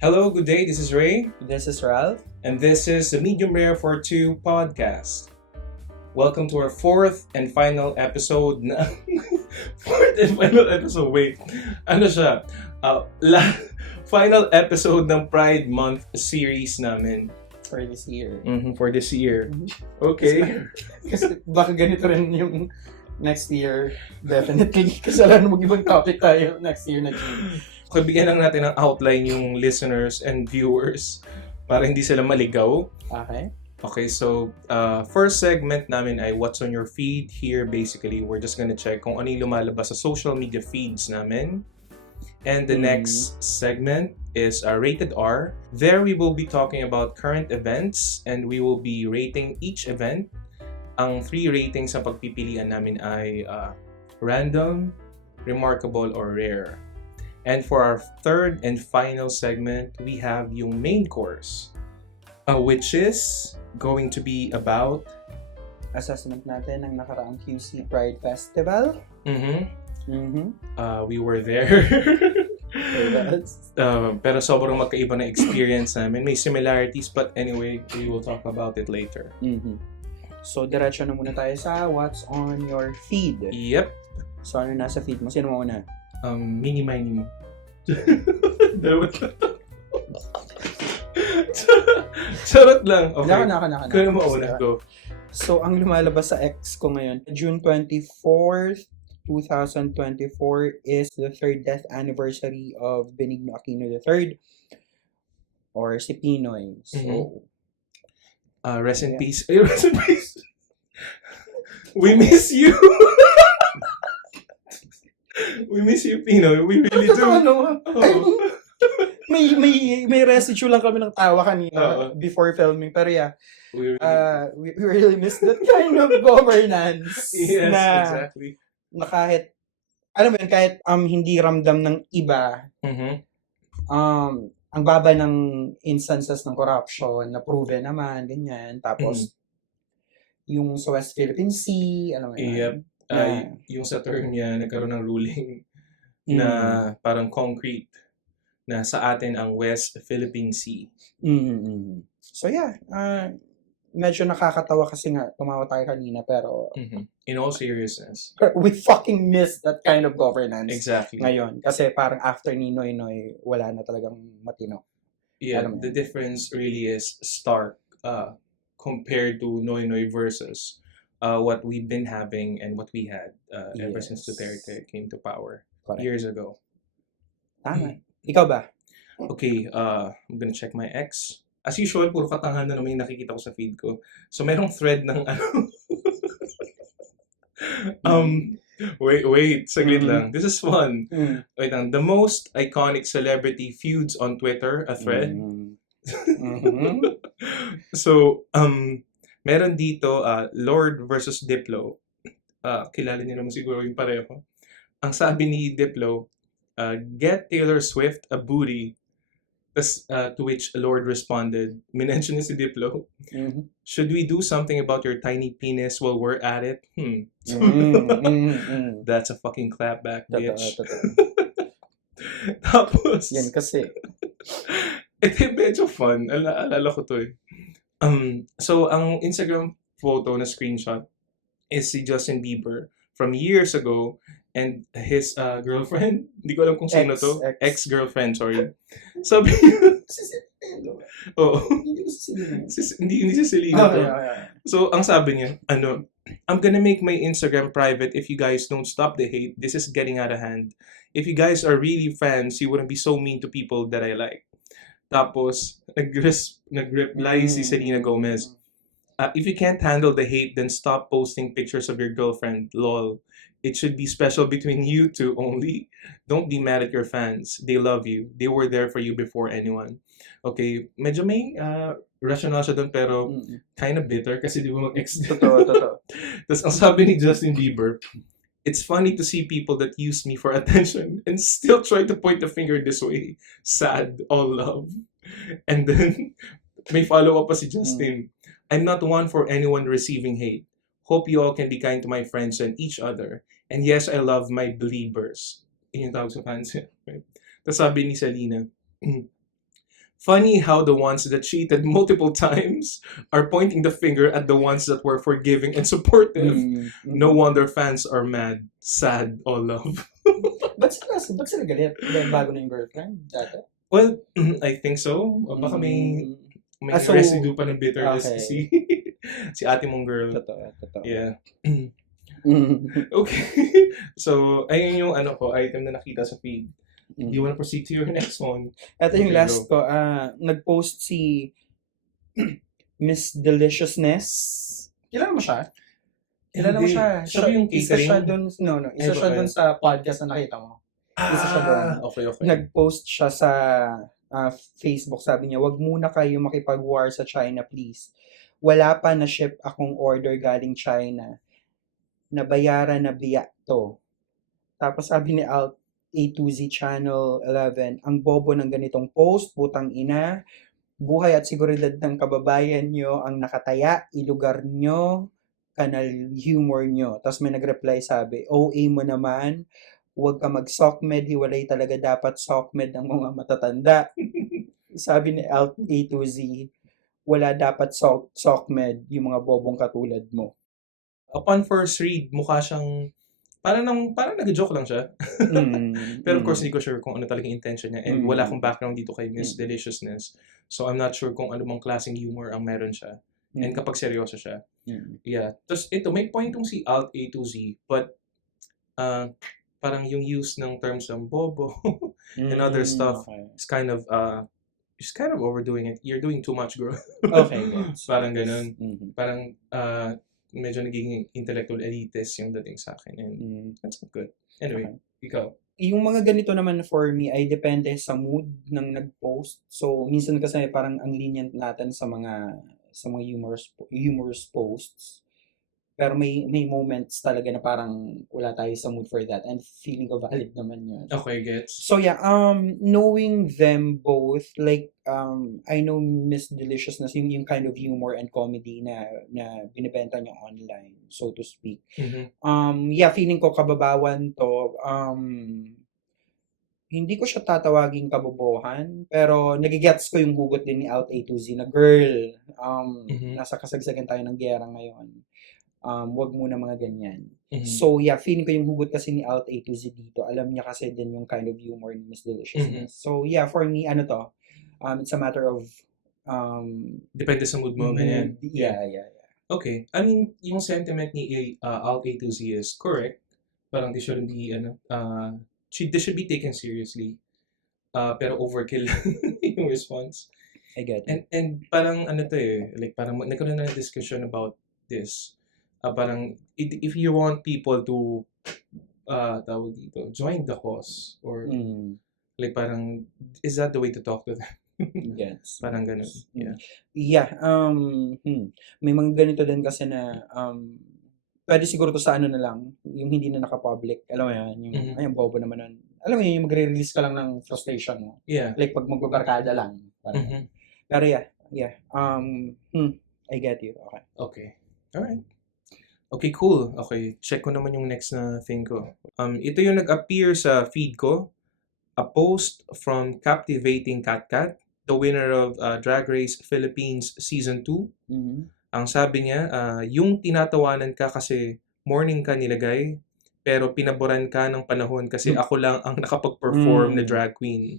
Hello, good day. This is Ray, This is Ralph. and this is the Medium Rare for Two podcast. Welcome to our fourth and final episode. Fourth and final episode. Wait, ano siya? Final episode ng Pride Month series namin. For this year. For this year. Okay. Kasi baka ganito rin yung next year. Definitely. Kasi alam mo, mag-ibang topic tayo next year. Okay, bigyan lang natin ng outline yung listeners and viewers para hindi sila maligaw. Okay. Okay, so first segment namin ay What's on your feed. Here, basically, we're just gonna check kung ano yung lumalabas sa social media feeds namin. And the next segment is Rated R. There, we will be talking about current events and we will be rating each event. Ang 3 ratings sa pagpipilian namin ay random, remarkable, or rare. And for our third and final segment, we have yung main course, which is going to be about Assessment natin ng nakaraang QC Pride Festival. we were there. Yes. Pero sobrang magkaiba na experience namin. May similarities, but anyway, we will talk about it later. So, diretso na muna tayo sa What's on your feed. Yep. So, ano nasa feed mo? Sino mo una? Mini-mini mo. Charot lang. Okay. Naka. Kaya mo una, go. So, ang lumalabas sa X ko ngayon, June 24th, 2024 is the 3rd death anniversary of Benigno Aquino III or si Pinoy. So, Rest in peace. Ay, rest in peace. We miss you. We miss you, Pinoy. We really do. Ano? Oh. may residue lang kami ng tawa kanina before filming. Pero yeah, We really we really miss that kind of governance. yes, exactly. Na kahit, alam mo yun, kahit hindi ramdam ng iba, ang baba ng instances ng corruption na proven naman, ganyan. Tapos, yung sa West Philippine Sea, alam mo yun. Yep. Yung sa term niya, nagkaroon ng ruling na parang concrete na sa atin ang West Philippine Sea. So yeah, medyo nakakatawa kasi nga tumawa tayo kanina pero In all seriousness. we fucking miss that kind of governance Exactly. ngayon. Kasi parang after ni Noy Noy, wala na talagang matino. Yeah, Alam mo the yun. difference really is stark compared to Noy Noy versus what we've been having and what we had ever since Yes. Duterte came to power Correct. years ago. Tama. Ikaw ba? Okay, I'm gonna check my ex. As usual, puro katangahan na naman yung nakikita ko sa feed ko. So, merong thread ng wait, saglit lang. This is fun. Wait lang. The most iconic celebrity feuds on Twitter, a thread. So, meron dito, Lord versus Diplo. Kilala niyo naman siguro yung pareho. Ang sabi ni Diplo, get Taylor Swift a booty. To which Lord responded, minention niya si Diplo, should we do something about your tiny penis while we're at it? That's a fucking clapback, bitch. Totoo. Tapos, Yan kasi. ito yung medyo fun. Alala ko to eh. So, ang Instagram photo na screenshot is si Justin Bieber from years ago and his girlfriend. Hindi ko alam kung sino to. Ex-girlfriend, sorry. Sabi niya, oo. Hindi si Selena to. So, ang sabi niya, I'm gonna make my Instagram private if you guys don't stop the hate. This is getting out of hand. If you guys are really fans, you wouldn't be so mean to people that I like. Tapos, nag-reply si Selena Gomez, if you can't handle the hate, then stop posting pictures of your girlfriend. Lol. It should be special between you two only. Don't be mad at your fans. They love you. They were there for you before anyone. Okay, medyo may rational siya doon pero kind of bitter kasi di ba mag-ex. Totoo. Tapos ang sabi ni Justin Bieber, it's funny to see people that use me for attention and still try to point the finger this way. Sad, all love. And then, may follow-up pa si Justin. I'm not one for anyone receiving hate. Hope you all can be kind to my friends and each other. And yes, I love my believers. Yun yung tawag sa fans. Right? Tapos sabi ni Selena, Funny how the ones that cheated multiple times are pointing the finger at the ones that were forgiving and supportive. No wonder fans are mad, sad, all love. Ba't sila galit? Dahil bago na yung girlfriend dati? Well, I think so. Baka may So, residue pa ng bitterness okay. si ate mong girl. Totoo. Yeah. Okay. So, ayun yung item na nakita sa feed. Do you want to proceed to your next one? Ito yung Okay, last ko. Nag-post si Miss Deliciousness. Kilala mo siya? Kilala mo Hindi. siya? Siya ba yung Isa catering? siya dun, isa siya dun sa podcast na nakita mo. Isa siya doon. Okay. Nag-post siya sa Facebook. Sabi niya, wag muna kayo makipag-war sa China, please. Wala pa na ship akong order galing China. Nabayaran na biya to. Tapos sabi ni Alt A2Z Channel 11, ang bobo ng ganitong post, putang ina, buhay at seguridad ng kababayan nyo ang nakataya, ilugar nyo, kanal humor nyo. Tapos may nag-reply sabi, OA mo naman, huwag ka mag-SOCMED, hiwalay talaga dapat SOCMED ng mga matatanda. Sabi ni Alt A2Z, wala dapat SOCMED yung mga bobong katulad mo. Upon first read, mukha siyang parang nag-joke lang siya. Pero of course, hindi ko sure kung ano talagang intention niya. And wala akong background dito kay Miss Deliciousness. So I'm not sure kung ano bang klaseng humor ang meron siya. And kapag seryoso siya. Yeah. Tapos ito, may point tong si Alt A to Z. But parang yung use ng terms ng bobo and other stuff is kind of overdoing it. You're doing too much, girl. Okay. Parang ganun. Parang medyo naging intellectual elitist yung dating sa akin. And that's not good. Anyway, ikaw. Yung mga ganito naman for me ay depende sa mood ng nag-post. So, minsan kasi parang ang lenient natin sa mga humorous posts. Pero may moments talaga na parang wala tayo sa mood for that. And feeling ko valid naman yun. Okay, gets. So yeah, knowing them both, like, I know Miss Deliciousness, yung kind of humor and comedy na binibenta niya online, so to speak. Yeah, feeling ko kababawan to. Hindi ko siya tatawaging kabobohan, pero nagigets ko yung hugot din ni Alt A2Z na girl, nasa kasagsagan tayo ng giyera ngayon. Wag muna mga ganyan. So yeah, feeling ko yung hugot kasi ni Alt A2Z dito. Alam niya kasi din yung kind of humor ni Miss Deliciousness. So yeah, for me, it's a matter of depende sa mood mo, ganyan. Yeah. Okay. I mean, yung sentiment ni Alt A2Z is correct. Parang they shouldn't be, they should be taken seriously. Pero overkill yung response. I get it. And parang like parang nagkaroon na discussion about this. Parang if you want people to tawag dito, join the cause or like parang is that the way to talk to them? Yes. Parang ganun. Yeah. Yeah, may mga ganito din kasi na pwede siguro to sa na lang, yung hindi na naka-public. Alam mo yan, yung ayun, bobo naman nun. Alam mo yun, yung magre-release ka lang ng frustration mo. Yeah. Like pag magbabarkada lang. Pero yeah. I get you. Okay. Alright. Okay, cool. Okay, check ko naman yung next na thing ko. Ito yung nag-appear sa feed ko. A post from Captivating Cat, the winner of Drag Race Philippines Season 2. Ang sabi niya, yung tinatawanan ka kasi morning ka nilagay, pero pinaboran ka ng panahon kasi ako lang ang nakapag-perform na drag queen.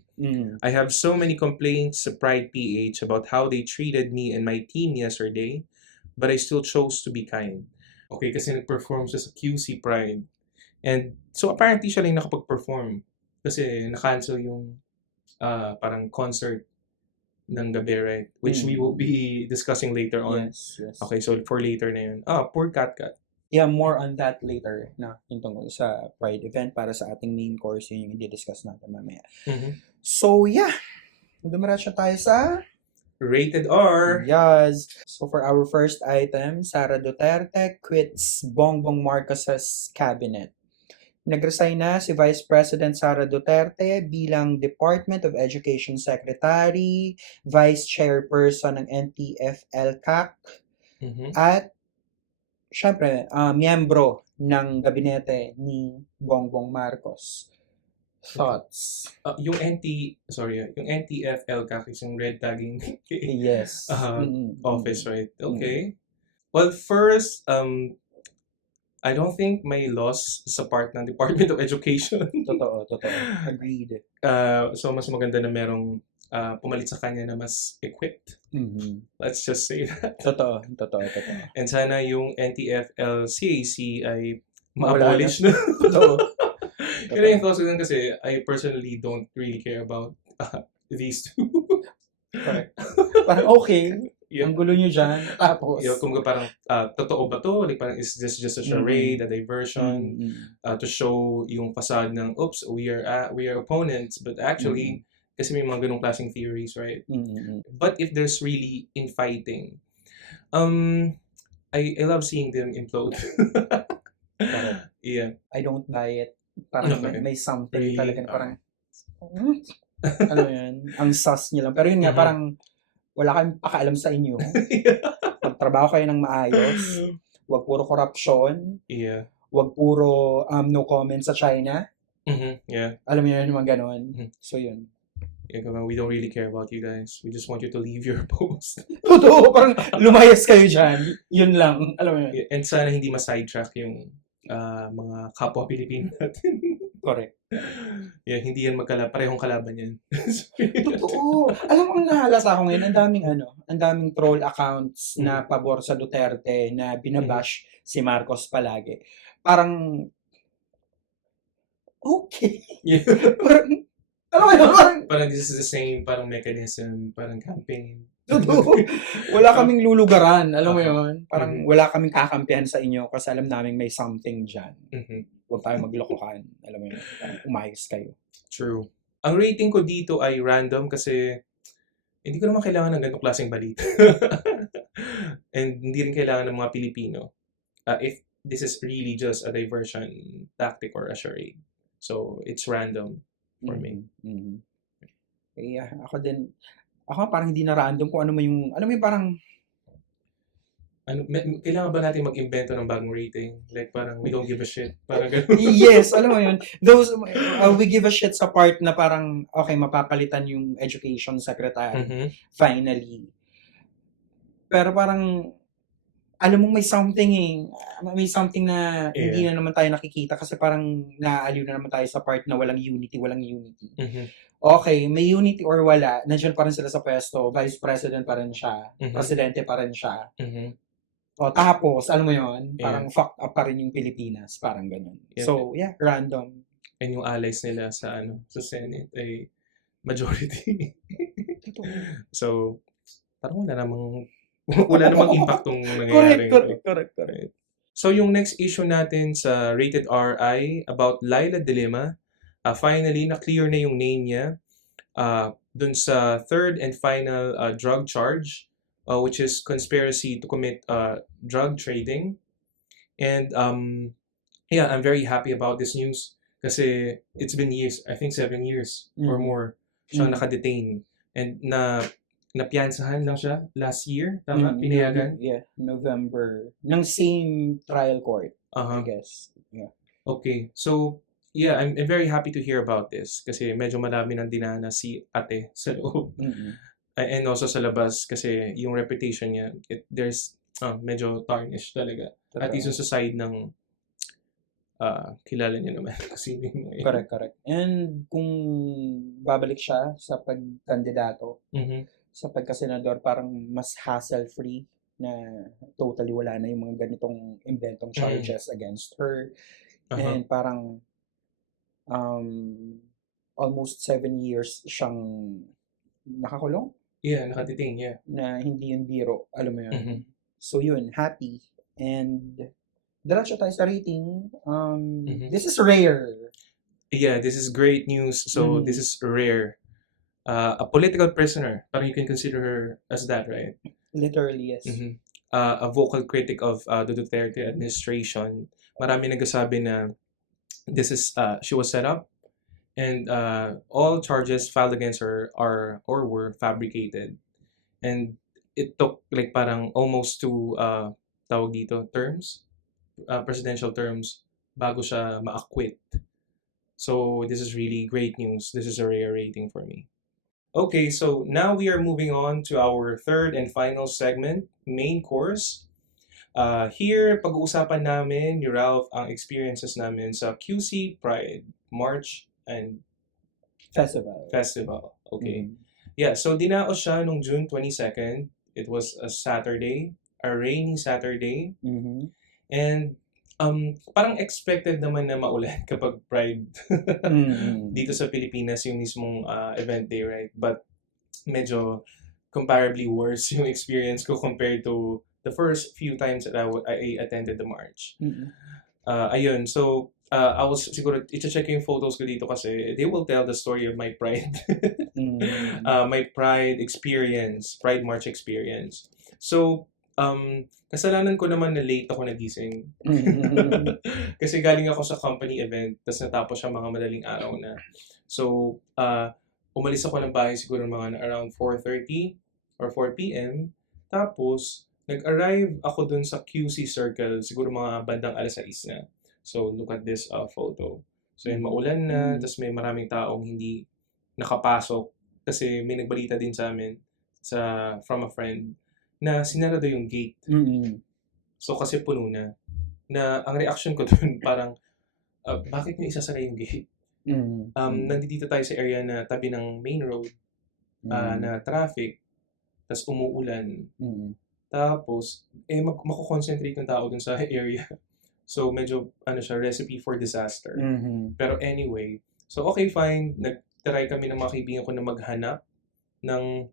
I have so many complaints sa Pride PH about how they treated me and my team yesterday, but I still chose to be kind. Okay, kasi nag-perform siya sa QC Pride. And so apparently siya lang nakapag-perform. Kasi na-cancel yung parang concert ng gabi, right? Which we will be discussing later on. Yes. Okay, so for later na yun. Poor Cat. Yeah, more on that later na yung tungkol sa Pride event para sa ating main course, yun yung i-discuss natin mamaya. So yeah, dumiretso tayo sa Rated R. Yes. So for our first item, Sara Duterte quits Bongbong Marcos's cabinet. Nag-resign na si Vice President Sara Duterte bilang Department of Education Secretary, Vice Chairperson ng NTF-ELCAC, at syempre, miyembro ng gabinete ni Bongbong Marcos. Thoughts? Yung yung NTFL kakis, yung red tagging Yes. office, right? Okay. Well, first, I don't think may loss sa part ng Department of Education. Totoo. Agreed. So, mas maganda na merong pumalit sa kanya na mas equipped. Let's just say that. Totoo. And sana yung NTFL-CAC ay Mawala ma-abolish na. Totoo. Yun na yung thoughts ko dun kasi I personally don't really care about these two. Correct. Parang okay. Yeah. Ang gulo nyo dyan. Tapos. Yeah, kumbaga parang totoo ba to? Like parang is this just a charade, a diversion to show yung facade ng oops, we are opponents, but actually kasi may mga ganung klaseng theories, right? But if there's really infighting, I love seeing them implode. Yeah. I don't buy it. Parang Okay. may something Really? talaga na parang ano yan, ang sus niya lang. Pero yun nga, Mhm. parang wala kayong pakialam sa inyo. Magtrabaho kayo ng maayos. Huwag puro corruption. Yeah. Huwag puro no comment sa China. Yeah. Alam mo yun, yung mga ganon. So yun. Yeah, come on, we don't really care about you guys. We just want you to leave your post. Totoo, parang lumayas kayo dyan. Yun lang. Alam mo yun. Yeah, and sana hindi ma-sidetrack yung mga kapwa Pilipino natin. Correct. Yeah, hindi yan parehong kalaban yan. Totoo. Alam mo, ang nahalata ko ngayon, ang daming troll accounts na pabor sa Duterte na binabash si Marcos palagi. Parang, okay. Yeah. Parang, alam mo yun, Parang this is the same parang mechanism, parang campaign. totoo. Wala kaming lulugaran, alam mo yun. Parang wala kaming kakampihan sa inyo kasi alam namin may something dyan. Huwag tayo maglokohan. Alam mo yun, parang umayos kayo. True. Ang rating ko dito ay random kasi hindi ko naman kailangan ng ganitong klaseng balita. And hindi rin kailangan ng mga Pilipino. If this is really just a diversion tactic or a charade. So, it's random for me. Yeah, ako parang hindi na random kung ano mo yung parang kailangan ba natin mag-invento ng bagong rating? Like parang we don't give a shit. Parang ganun. yes, alam mo yun. Those, we give a shit sa part na parang, okay, mapapalitan yung education secretary. Finally. Pero parang, alam mong may something may something na hindi na naman tayo nakikita kasi parang naaaliw na naman tayo sa part na walang unity. Okay, may unity or wala, nandiyan pa rin sila sa pwesto, vice president pa rin siya, presidente pa rin siya. O tapos, alam mo yun, parang fucked up pa rin yung Pilipinas, parang ganun. Yeah. So, yeah, random. And yung allies nila sa Senate ay majority. So, parang wala namang impact tong nangyayari. Correct. So, yung next issue natin sa Rated R ay about Laila De Lima. Finally, na-clear na yung name niya dun sa third and final drug charge, which is conspiracy to commit drug trading. And yeah, I'm very happy about this news kasi it's been years, I think 7 years or more siyang nakadetain. And napiyansahan lang siya last year, tama? Pinayagan? Yeah, November. Ng same trial court, I guess. Yeah. Okay, so yeah, I'm very happy to hear about this kasi medyo marami nang dinana si ate sa loob. And also sa labas kasi yung reputation niya, there's medyo tarnished talaga. At least sa side ng kilala niya naman kasi Correct. And kung babalik siya sa pagkandidato, sa pagkasenador, parang mas hassle-free na totally wala na yung mga ganitong inventong charges against her. And parang almost 7 years siyang nakakulong. Yeah, nakatiting, yeah. Na hindi yun biro, alam mo yun. So yun, happy. And diretso tayo sa rating. This is rare. Yeah, this is great news. So this is rare. A political prisoner, parang you can consider her as that, right? Literally, yes. A vocal critic of the Duterte administration. Marami nagsasabi na this is she was set up and all charges filed against her are or were fabricated. And it took like parang almost 2 tawag dito terms, presidential terms bago siya ma-acquit. So this is really great news. This is a rare rating for me. Okay, so now we are moving on to our third and final segment, main course. Here, pag-uusapan namin ni Ralph ang experiences namin sa QC Pride March and Festival. Okay. Mhm. Yeah, so dinaos siya nung June 22nd. It was a Saturday, a rainy Saturday. Mhm. And parang expected naman na maulan kapag Pride Mhm. dito sa Pilipinas yung mismong event day, right? But medyo comparably worse yung experience ko compared to the first few times that I attended the march. Mhm. Ayun, so I was siguro i-check yung photos ko dito kasi they will tell the story of my Pride. Mhm. My Pride experience, Pride March experience. So, kasalanan ko naman na late ako nagising. Mhm. Kasi galing ako sa company event, tapos natapos siya mga madaling araw na. So, umalis ako ng bahay siguro mga around 4:30 or 4 p.m. Tapos, nag-arrive ako dun sa QC Circle, siguro mga bandang alas 6 na. So, look at this photo. So, yun, maulan na, tapos may maraming taong hindi nakapasok kasi may nagbalita din sa amin from a friend na sinarado yung gate. Mhm. So, kasi puno na. Ang reaction ko dun parang, bakit niyo isasara yung gate? Mhm. Nandito tayo sa area na tabi ng main road, na traffic, tas umuulan. Mhm. Tapos, mako-concentrate yung tao dun sa area. So, medyo, siya, recipe for disaster. Mhm. Pero anyway, so okay, fine. Nag-try kami ng mga kaibigan ko na maghanap ng,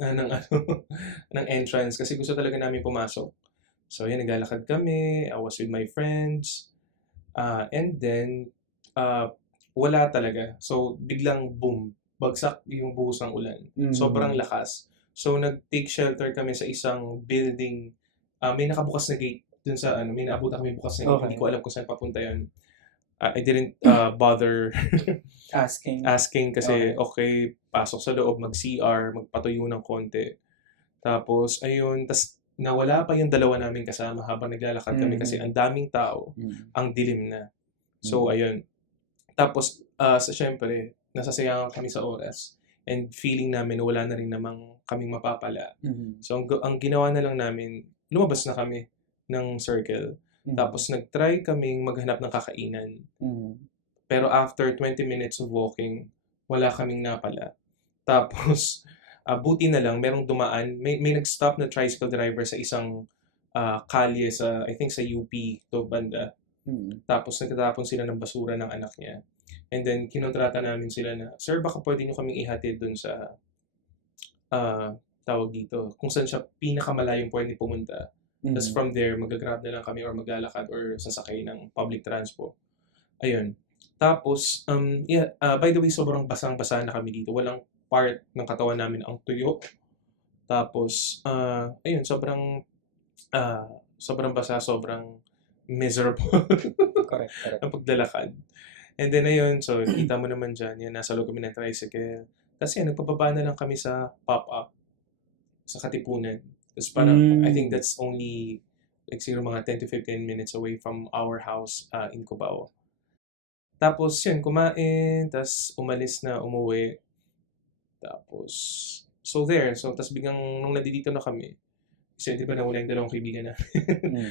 ng entrance kasi gusto talaga namin pumasok. So, yan, naglalakad kami. I was with my friends. And then, wala talaga. So, biglang boom, bagsak yung buhos ng ulan. Sobrang Mhm. lakas. So, nag-take shelter kami sa isang building. May nakabukas na gate dun sa may naabutan kami bukas na gate. Hindi Okay. ko alam kung saan papunta yun. I didn't bother Asking. asking kasi Okay. okay, pasok sa loob, mag-CR, magpatuyo ng konti. Tapos, ayun, tas nawala pa yung dalawa namin kasama habang naglalakad kami kasi Mhm. ang daming tao, Mhm. ang dilim na. So, Mhm. ayun. Tapos, syempre, nasasayangan kami sa oras and feeling namin na wala na rin namang kaming mapapala. Mhm. So, ang ginawa na lang namin, lumabas na kami ng circle. Mhm. Tapos, nag-try kaming maghanap ng kakainan. Mhm. Pero after 20 minutes of walking, wala kaming napala. Tapos, buti na lang, merong dumaan. May nag-stop na tricycle driver sa isang kalye sa, I think sa UP, to banda. Mhm. Tapos nagtatapon sila ng basura ng anak niya. And then, kinontrata namin sila na, Sir, baka pwede nyo kaming ihatid dun sa, tawag dito, kung saan siya pinakamalayong pwede pumunta. Tapos Mhm. from there, mag-grab na lang kami or maglalakad or sasakay ng public transport. Ayun. Tapos, yeah, by the way, sobrang basang-basa na kami dito. Walang part ng katawan namin ang tuyo. Tapos, ayun, sobrang basa, sobrang miserable Correct, correct. ang paglalakad. And then, ayun, so, kita mo naman dyan, yan, nasa loob kami ng tricycle. Tapos yan, nagpababa na lang kami sa pop-up, sa Katipunan. Tapos parang, I think that's only, like, siguro mga 10 to 15 minutes away from our house in Cubao. Tapos yun, kumain, tapos umalis na, umuwi. Tapos, so there. So, tapos biglang, nung nandito na kami, kasi di ba nawala yung dalawang kaibigan namin. Mhm.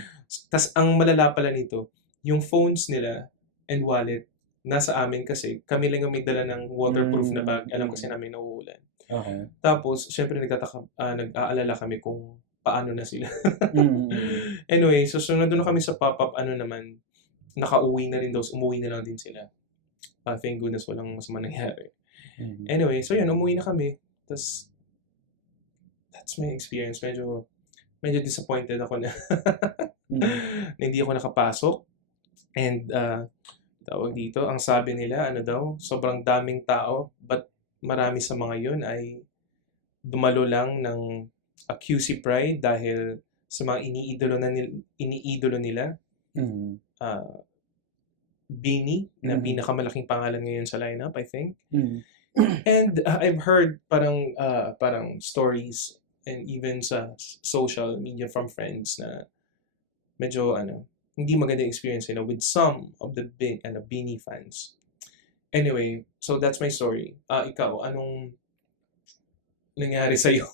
Tapos, ang malala pala nito, yung phones nila and wallet, nasa amin kasi kami lang yung may dala ng waterproof na bag. Alam kasi namin nauulan. Okay. Tapos, syempre nag-aalala kami kung paano na sila. Mhm. Anyway, so nandun na kami sa pop-up, naman, nakauwi na rin daw, umuwi na lang din sila. Thank goodness, walang masama nangyari. Mhm. Anyway, so yan, umuwi na kami. Tapos, that's my experience. Medyo disappointed ako na, Mhm. na hindi ako nakapasok. And, tawag dito, ang sabi nila, ano daw, sobrang daming tao, but marami sa mga yun ay dumalo lang ng QC Pride dahil sa mga iniidolo nila. Mhm. Beanie, na Mhm. pinakamalaking pangalan ngayon sa lineup, I think. Mhm. And I've heard parang stories and even sa social media from friends na medyo hindi maganda experience nila with some of the Beanie fans. Anyway, so that's my story. Ikaw, anong nangyari sa'yo?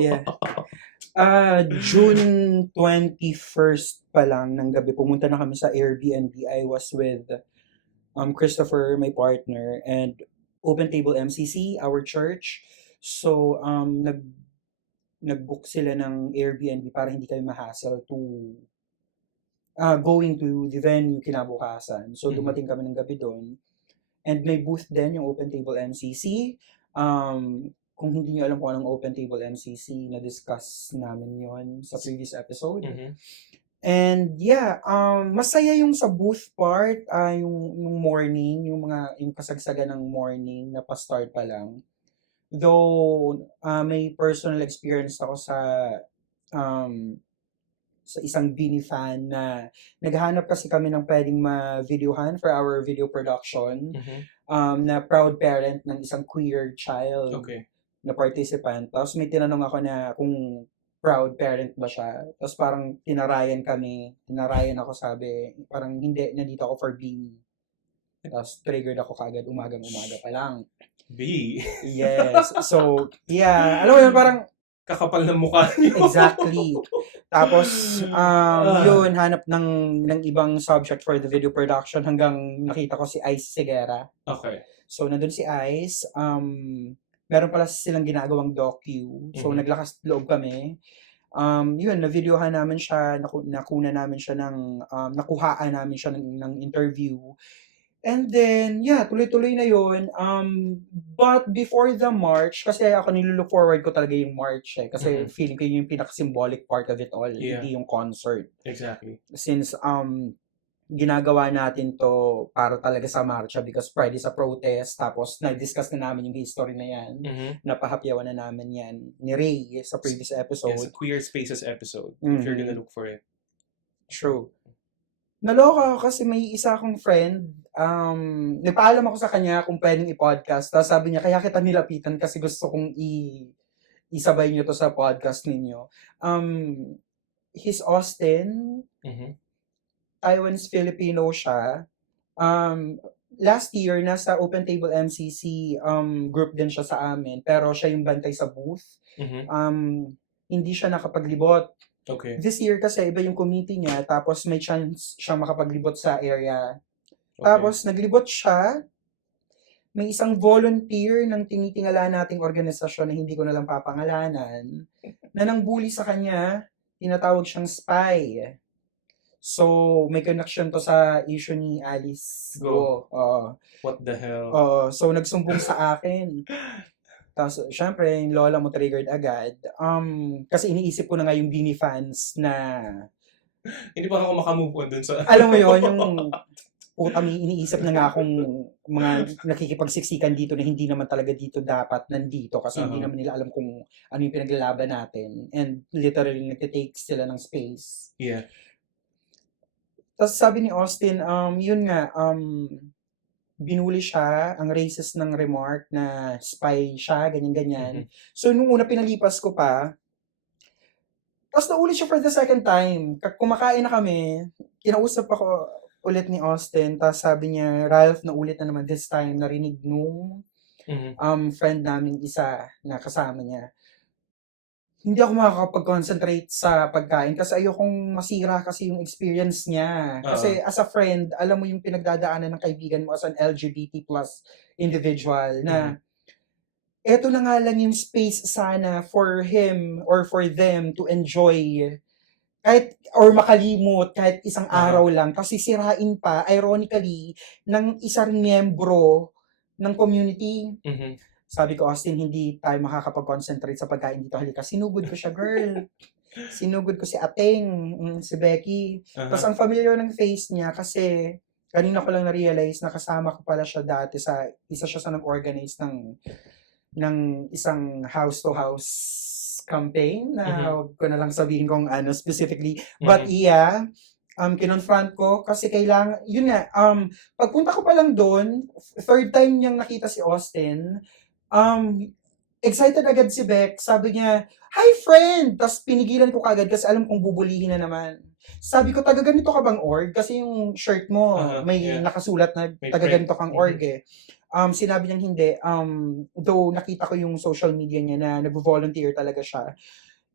Yeah. June 21st pa lang ng gabi, pumunta na kami sa Airbnb. I was with Christopher, my partner, and Open Table MCC, our church. So, nag-book sila ng Airbnb para hindi kayo ma-hassle to going to the venue kinabukasan. So, Mhm. dumating kami ng gabi doon. And may booth din yung Open Table MCC. Kung hindi nyo alam kung anong Open Table MCC, na-discuss namin yon sa previous episode. Mhm. And yeah, masaya yung sa booth part, yung morning, yung kasagsagan ng morning na pa-start pa lang. Though may personal experience ako um, sa isang Bini fan na naghahanap kasi kami ng pwedeng ma-videohan for our video production, Mhm. na proud parent ng isang queer child Okay. na participant. Tapos may tinanong ako na kung proud parent ba siya. Tapos parang tinarayan ako, sabi, parang hindi, nandito ako for Bini. Tapos triggered ako kagad umagang-umaga pa lang. B. Yes. So, yeah. Alam mo yun, parang Kakapal ng mukha niyo. exactly. Tapos, yun, hanap ng ibang subject for the video production hanggang nakita ko si Ice Segura. Okay. So, nandun si Ice. Meron pala silang ginagawang docu. So, Mhm. naglakas loob kami. Yun, na-videohan namin siya, nakuhaan namin siya ng interview. And then, yeah, tuloy-tuloy na yun. But before the March, kasi ako nilulook forward ko talaga yung March kasi Mhm. feeling ko yun yung pinaka-symbolic part of it all, Yeah. hindi yung concert. Exactly. Since ginagawa natin to para talaga sa marcha because Friday sa protest, tapos na-discuss na namin yung history na yan, Mhm. napahapyawan na namin yan ni Ray sa previous episode. Yes, a Queer Spaces episode, if you're gonna Mhm. look for it. True. Naloka ako kasi may isa akong friend, nagpaalam ako sa kanya kung pwedeng i-podcast. Tapos sabi niya, kaya kita nilapitan kasi gusto kong isabay niyo to sa podcast ninyo. He's Austin, Mhm. Taiwanese Filipino siya. Last year, nasa Open Table MCC group din siya sa amin, pero siya yung bantay sa booth. Mhm. Hindi siya nakapaglibot. Okay. This year kasi iba yung committee niya, tapos may chance siya makapaglibot sa area. Okay. Tapos naglibot siya, may isang volunteer ng tinitingala nating organisasyon na hindi ko na lang papangalanan, na nang bully sa kanya, tinatawag siyang spy. So, may connection to sa issue ni Alice Go. What the hell? So, nagsumbong sa akin. Tapos, syempre, yung lola mo triggered agad. Kasi iniisip ko na nga yung Bini fans na, Hindi pa ako makamove on dun sa... alam mo yun, yung iniisip na nga akong mga nakikipagsiksikan dito na hindi naman talaga dito dapat nandito kasi hindi naman nila alam kung ano yung pinaglalaban natin. And literally, nagtitake sila ng space. Yeah. Tapos sabi ni Austin, yun nga, binuli siya, ang racist ng remark na spy siya, ganyan-ganyan. Mhm. So, nung una pinalipas ko pa, tapos naulit siya for the second time. Kumakain na kami, kinausap ako ulit ni Austin, tapos sabi niya, Ralph, naulit na naman this time, narinig nung Mhm. friend namin isa na kasama niya. Hindi ako makakapag-concentrate sa pagkain kasi ayokong masira kasi yung experience niya. Kasi as a friend, alam mo yung pinagdadaanan ng kaibigan mo as an LGBT plus individual na eto na nga lang yung space sana for him or for them to enjoy kahit or makalimot kahit isang araw lang kasi sirain pa ironically ng isang miyembro ng community. Mhm. Sabi ko, Austin, hindi tayo makakapag-concentrate sa pagkain dito. Halika, sinugod ko siya, girl. Sinugod ko si Ateng, si Becky. Tapos ang familiar ng face niya kasi kanina ko lang na-realize na kasama ko pala siya dati sa, isa siya sa nag-organize ng isang house-to-house campaign na huwag ko na lang sabihin kung ano specifically. But yeah, kinonfront ko kasi kailangan, yun nga, pagpunta ko pa lang doon, third time niyang nakita si Austin, excited agad si Beck. Sabi niya, hi friend! Tapos pinigilan ko kagad kasi alam kong bubulihin na naman. Sabi ko, taga ganito ka bang org? Kasi yung shirt mo, may yeah. nakasulat na May taga print. ganito kang org eh. Sinabi niyang hindi. Though nakita ko yung social media niya na nag-volunteer talaga siya.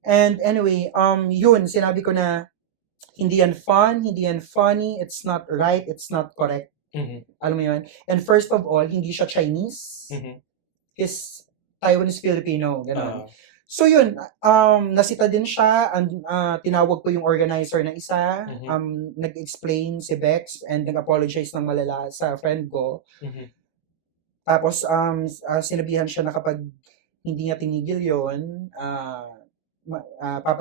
And anyway, yun, sinabi ko na hindi yan fun, hindi yan funny, it's not right, it's not correct. Alam mo yun? And first of all, hindi siya Chinese. Is Taiwanese Filipino, gano'n. So yun, nasita din siya, and tinawag ko yung organizer na isa, nag-explain si Bex, and nag-apologize ng malala sa friend ko. Tapos, sinabihan siya na kapag hindi niya tinigil yun,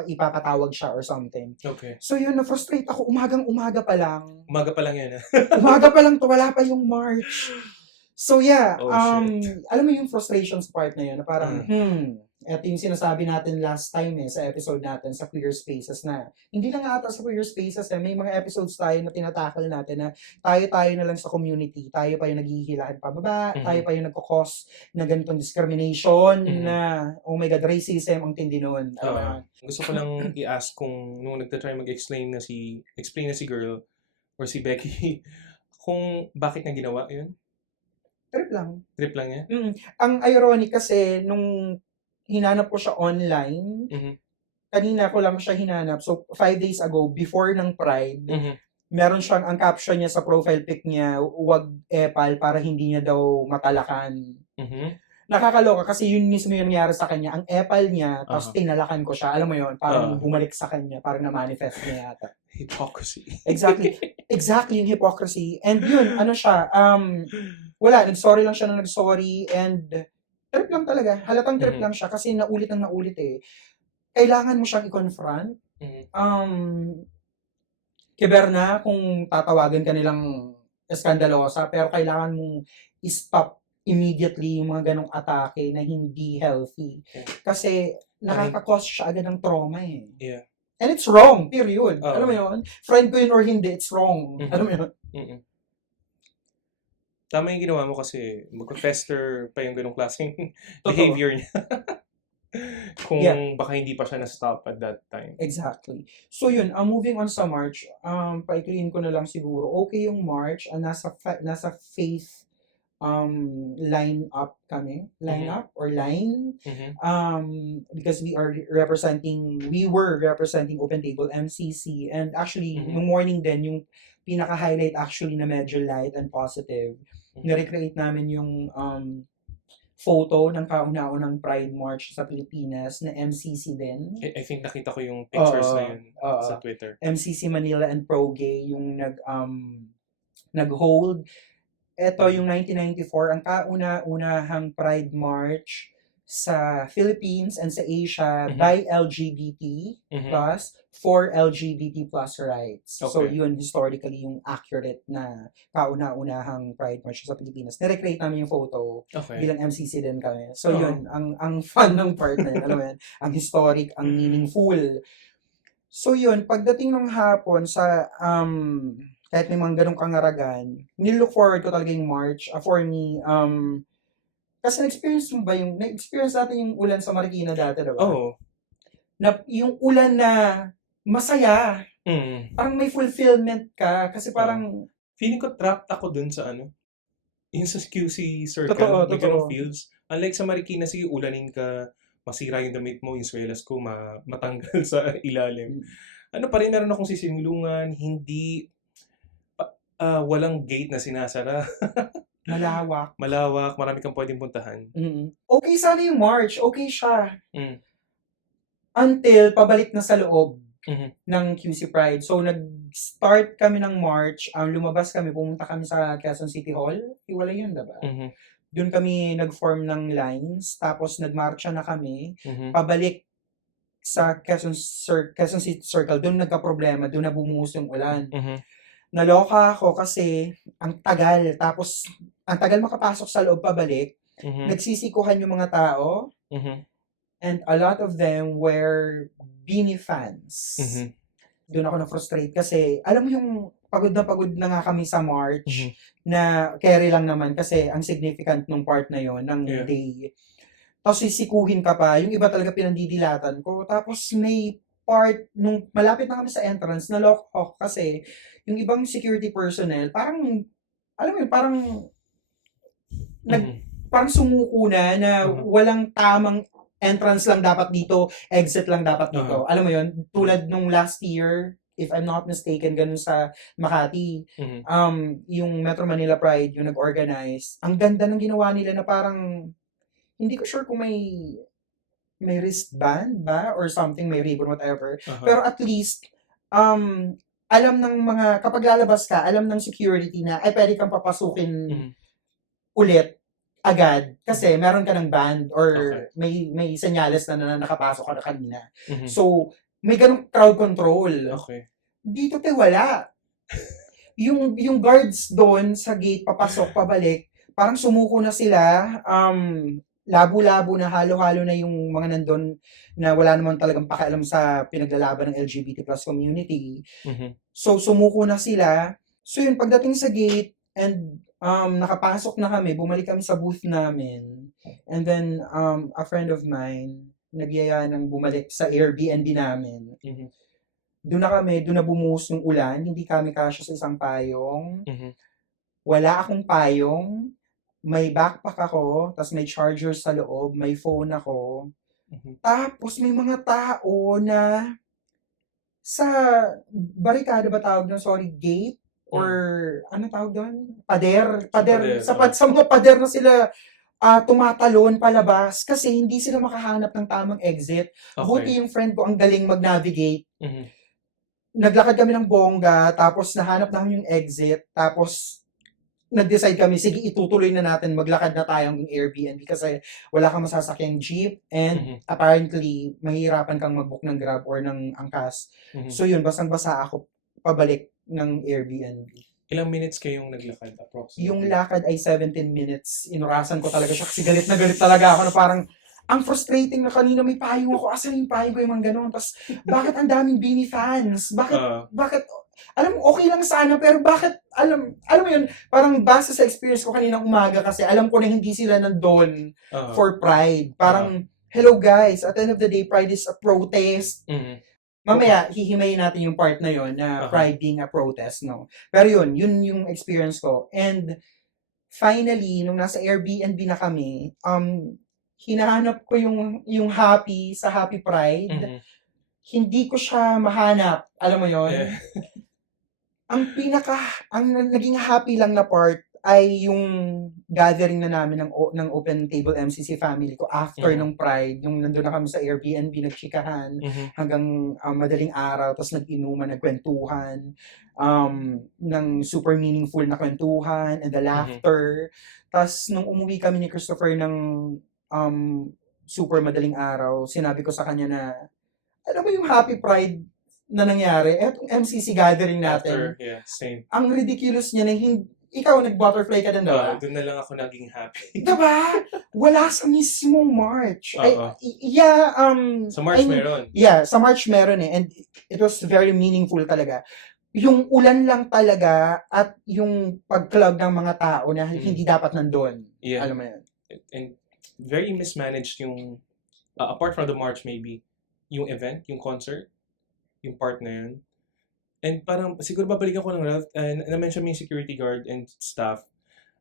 ipapatawag siya or something. Okay. So yun, na-frustrate ako, umagang-umaga pa lang. Umaga pa lang yan. Umaga pa lang to, wala pa yung March. So yeah, Oh, shit. alam mo yung frustrations part na yun, na parang, ito yung sinasabi natin last time sa episode natin sa Queer Spaces na, hindi lang ata sa Queer Spaces may mga episodes tayo na tinatakal natin na tayo na lang sa community, tayo pa yung naghihilaan pababa, tayo pa yung nagkakos na ganitong discrimination na, oh my God, racism, ang tindi nun. Gusto ko lang i-ask kung nung nagtatry mag-explain na si girl or si Becky, kung bakit niya ginawa yun? Trip lang. Trip lang niya? Ang ironic kasi, nung hinanap ko siya online, kanina ko lang siya hinanap, so 5 days ago, before ng Pride, meron siyang, ang caption niya sa profile pic niya, "Wag epal para hindi niya daw matalakan." Nakakaloka kasi yun mismo yung nangyari sa kanya, ang epal niya, tapos tinalakan ko siya, alam mo yun, parang bumalik sa kanya, parang na-manifest niya yata. Hypocrisy. Exactly yung hypocrisy. And yun, ano siya, wala, nag-sorry lang siya na nag-sorry, and trip lang talaga, halatang trip lang siya, kasi naulit eh. Kailangan mo siyang i-confront. Kiberna kung tatawagan ka nilang eskandalosa, pero kailangan mong i-stop immediately yung mga ganong atake na hindi healthy. Kasi nakaka-cause siya agad ng trauma eh. Yeah. And it's wrong, period. Alam mo yun? Friend ko yun or hindi, it's wrong. Alam mo yun? Tama yung ginawa mo kasi mag-fester pa yung ganong klaseng behavior niya. Kung baka hindi pa siya na-stop at that time. Exactly. So yun, moving on sa March, paikliin ko na lang siguro. Okay yung March, nasa faith line up kami. Line up or line. Because we were representing Open Table MCC. And actually, nung morning din, yung pinaka-highlight actually na medyo light and positive, na-recreate namin yung photo ng kauna-unang Pride March sa Pilipinas na MCC din. I think nakita ko yung pictures na yun sa Twitter. MCC Manila and Pro-Gay yung nag-hold. Ito yung 1994, ang kauna-unahang Pride March sa Philippines and sa Asia by LGBT plus for LGBT plus rights. Okay. So yun, historically, yung accurate na kauna-unahang Pride March sa Pilipinas. Na-recreate namin yung photo bilang MCC din kami. So yun, ang fun ng part na yun. Alam mo yan, ang historic, ang meaningful. So yun, pagdating ng hapon sa kahit may mga ganong kangaragan, nilook forward ko talaga yung March. For me, kasi na-experience natin yung ulan sa Marikina dati, diba? Na, yung ulan na masaya. Parang may fulfillment ka. Kasi parang... feeling ko trapped ako dun sa yung sa QC circle. May ganong feels. Unlike sa Marikina, sige, ulanin ka, masira yung damit mo, yung swelas ko, matanggal sa ilalim. Ano pa rin, meron akong sisimulungan, hindi... walang gate na sinasara. Malawak, marami kang pwedeng puntahan. Okay sana yung March, okay siya. Until pabalik na sa loob ng QC Pride. So nag-start kami ng March, lumabas kami, pumunta kami sa Quezon City Hall. Iwala yun, diba? Doon kami nag-form ng lines, tapos nagmarcha na kami, pabalik sa Quezon City Circle, doon nagka-problema, doon na bumuhos yung ulan. Naloka ako kasi ang tagal, tapos ang tagal makapasok sa loob pabalik, nagsisikuhan yung mga tao, and a lot of them were Beanie fans. Doon ako na-frustrate kasi, alam mo yung pagod na nga kami sa March, na carry lang naman kasi ang significant nung part na yon ng day. Tapos sisikuhin ka pa, yung iba talaga pinandidilatan ko, tapos may part, nung malapit na kami sa entrance, naloko ako kasi yung ibang security personnel, parang, alam mo yun, parang Mhm. parang sumuko na Mhm. walang tamang entrance lang dapat dito, exit lang dapat dito. Alam mo yun, tulad nung last year, if I'm not mistaken, ganun sa Makati, Mhm. yung Metro Manila Pride, yung nag-organize, ang ganda ng ginawa nila na parang, hindi ko sure kung may wristband ba or something, may ribbon, whatever. Pero at least, alam ng mga, kapag lalabas ka, alam ng security na, ay, pwede kang papasukin Mhm. ulit agad kasi meron ka ng band or Okay. may senyales na nakapasok ka na kanina. Mhm. So, may ganong crowd control. Okay. Dito wala. Yung guards doon sa gate, papasok, pabalik, parang sumuko na sila. Labo-labo na, halo-halo na yung mga nandun na wala naman talagang pakialam sa pinaglalaban ng LGBT plus community. Mhm. So, sumuko na sila. So, yun, pagdating sa gate, and nakapasok na kami, bumalik kami sa booth namin. And then, a friend of mine, nagyaya ng bumalik sa Airbnb namin. Mhm. Doon na bumuhos yung ulan, hindi kami kasya sa isang payong. Mhm. Wala akong payong, may backpack ako, tas may charger sa loob, may phone ako. Mhm. Tapos may mga tao na sa barikada ba tawag doon? Sorry, gate? Or ano tawag doon? Pader. Pader, Sa mga pader na sila tumatalon palabas kasi hindi sila makahanap ng tamang exit. Okay. Buti yung friend ko ang galing mag-navigate. Mhm. Naglakad kami ng bongga, tapos nahanap namin yung exit, tapos nag-decide kami, sige, itutuloy na natin, maglakad na tayo ng Airbnb kasi wala kang masasakyang jeep and Mhm. apparently, mahihirapan kang mag-book ng Grab or ng angkas. Mhm. So yun, basang-basa ako pabalik ng Airbnb. Ilang minutes kayong naglakad approximately? Yung lakad ay 17 minutes. Inurasan ko talaga siya kasi galit na galit talaga ako na parang, ang frustrating na kanina may payong ako. Asan yung payong ko, yung mga ganun. Tapos, bakit ang daming Beanie fans? Bakit, alam mo, okay lang sana, pero bakit, alam mo yun, parang base sa experience ko kaninang umaga kasi alam ko na hindi sila nandun for Pride. Parang, hello guys, at the end of the day, Pride is a protest. Mhm. Mamaya, hihimayin natin yung part na yon na Pride being a protest, no? Pero yun yung experience ko. And, finally, nung nasa Airbnb na kami, hinahanap ko yung happy sa Happy Pride. Mhm. Hindi ko siya mahanap. Alam mo yon Yeah. ang naging happy lang na part ay yung gathering na namin ng Open Table MCC family ko after Mhm. ng Pride, nung nandun na kami sa Airbnb, nagchikahan Mhm. hanggang madaling araw, tapos nag-inuman, nagkwentuhan, ng super meaningful na kwentuhan and the laughter. Tapos nung umuwi kami ni Christopher ng super madaling araw, sinabi ko sa kanya na, alam mo yung Happy Pride na nangyari, etong MCC gathering natin, After, yeah, same. ang ridiculous niya na ikaw nag-butterfly ka din, diba? Doon na lang ako naging happy. Diba? Wala sa mismong March. Sa March meron. Yeah, sa March meron eh. And it was very meaningful talaga. Yung ulan lang talaga at yung pag-club ng mga tao na hindi dapat nandun. Yeah. Alam mo yun. And very mismanaged yung, apart from the March maybe, yung event, yung concert, yung part na yun. And parang, siguro babalikan ko lang, Ralph, na-mention mo yung security guard and staff.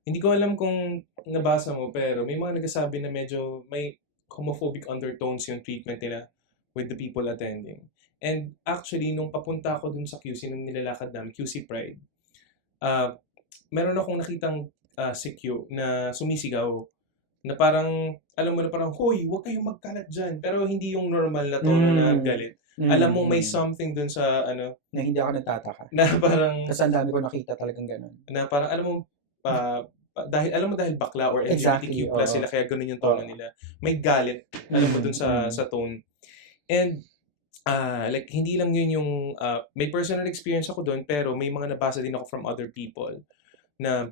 Hindi ko alam kung nabasa mo, pero may mga nagsasabi na medyo may homophobic undertones yung treatment nila with the people attending. And actually, nung papunta ako dun sa QC, nung nilalakad namin, QC Pride, meron akong nakitang CQ na sumisigaw, na parang, alam mo na parang, hoy, huwag kayong magkalat dyan. Pero hindi yung normal na tono na galit. Alam mo may something dun sa na hindi ako nagtataka. Na parang kasi ang dami ko nakita talagang ganun. Na parang alam mo dahil bakla or LGBTQ+ sila kaya ganun yung tono nila. May galit alam mo dun sa tone. And like hindi lang yun yung may personal experience ako dun pero may mga nabasa din ako from other people na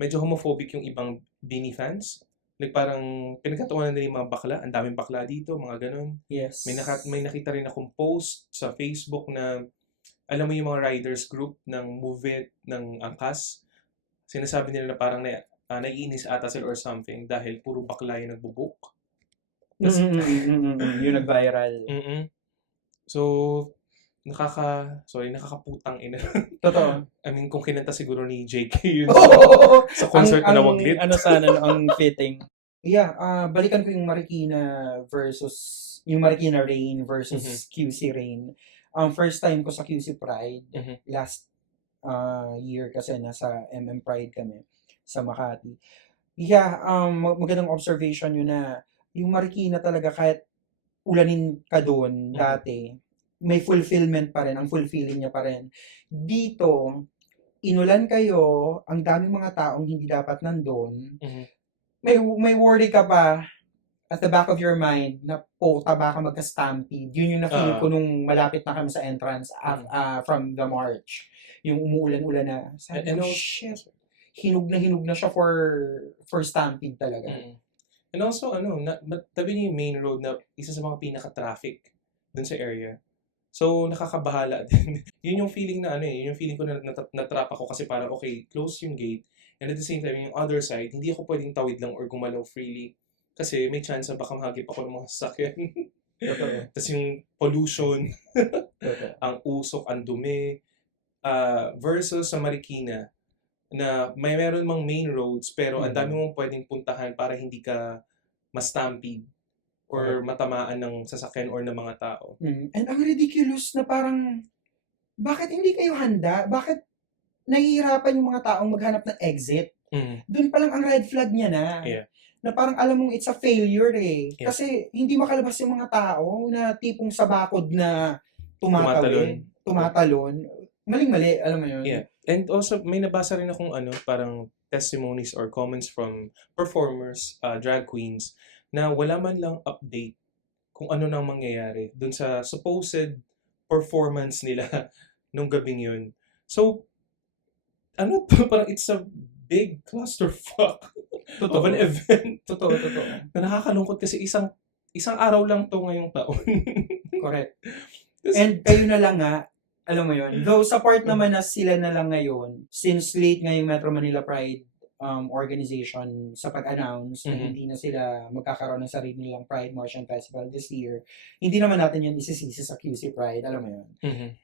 medyo homophobic yung ibang Beanie fans. Like parang pinagkatawanan nila yung mga bakla, ang daming bakla dito, mga ganun. Yes. May nakita rin akong post sa Facebook na alam mo yung mga riders group ng Move It, ng Angkas, sinasabi nila na parang naiinis ata sila or something dahil puro bakla yung nagbubook. Yung nag-viral. So, nakakaputang ina. Totoo. I mean, kung kinanta siguro ni JK yun Oo! sa concert na Waglit. Ano sana, no, ang fitting. Yeah, balikan ko yung Marikina Rain versus QC Rain. First time ko sa QC Pride, last year kasi nasa Pride kami sa Makati. Yeah, magandang observation yun na yung Marikina talaga kahit ulanin ka doon dati, may fulfillment pa rin, ang fulfilling niya pa rin. Dito, inulan kayo, ang daming mga taong hindi dapat nandun, may worry ka pa at the back of your mind na baka magka-stampede. Yun yung na-feel ko nung malapit na kami sa entrance from the march. Yung umuulan-ulan na, sabi ko, shit, hinug na siya for stampede talaga. And also, tabi niya yung main road na isa sa mga pinaka-traffic dun sa area. So, nakakabahala din. Yun yung feeling na yung feeling ko na natrap ako kasi parang, okay, close yung gate. And at the same time, yung other side, hindi ako pwedeng tawid lang or gumalaw freely. Kasi may chance na baka mahagip ako ng mga sasakyan. Tapos yung pollution, ang usok, ang dumi, versus sa Marikina, na meron mang main roads pero ang dami mong pwedeng puntahan para hindi ka ma-stampede or matamaan ng sasakyan or ng mga tao. And ang ridiculous na parang, bakit hindi kayo handa? Bakit nahihirapan yung mga taong maghanap ng exit? Doon pa lang ang red flag niya na. Yeah. Na parang alam mong it's a failure eh. Yeah. Kasi hindi makalabas yung mga tao na tipong sa bakod na tumatalon. Maling-mali, alam mo yun? Yeah. And also, may nabasa rin akong parang testimonies or comments from performers, drag queens, na wala man lang update kung ano nang mangyayari dun sa supposed performance nila nung gabing yun. So, parang it's a big clusterfuck of an event. Totoo. Na nakakalungkot kasi isang araw lang to ngayong taon. Correct. And kayo na lang alam mo yun. Though sa part naman na sila na lang ngayon, since late ngayong Metro Manila Pride organization sa pag-announce na hindi na sila magkakaroon ng sarili nilang Pride March and Festival this year, hindi naman natin yun isisisi sa QC Pride, alam mo yun.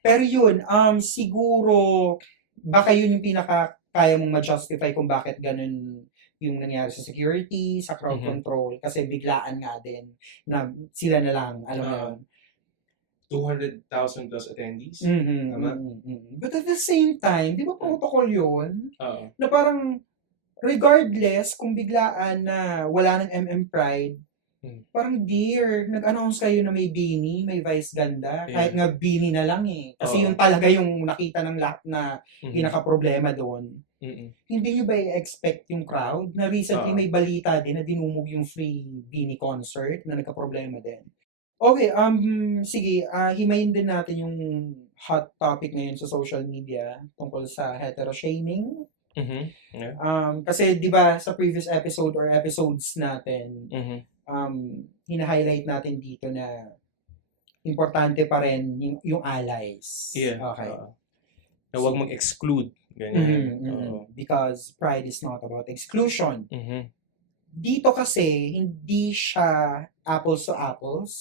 Pero yun, siguro, baka yun yung kaya mong ma-justify kung bakit ganun yung nangyari sa security, sa crowd control, kasi biglaan nga din na sila na lang, alam mo yun. 200,000 plus attendees. But at the same time, di ba protocol yun? Na parang, regardless kung biglaan na wala ng Pride, parang dear, nag-announce kayo na may beanie, may vice ganda, kahit nga beanie na lang eh. Kasi yun talaga yung nakita ng lahat na pinaka-problema doon. Hindi nyo ba i-expect yung crowd? Na recently may balita din na dinumog yung free beanie concert na nagka-problema din. Okay, sige, himayin din natin yung hot topic ngayon sa social media tungkol sa hetero-shaming. Yeah. Kasi 'di ba sa previous episode or episodes natin, hina-highlight natin dito na importante pa rin yung allies. Yeah. Okay. Na huwag mag-exclude. Ganyan. Because pride is not about exclusion. Dito kasi, hindi siya apples to apples.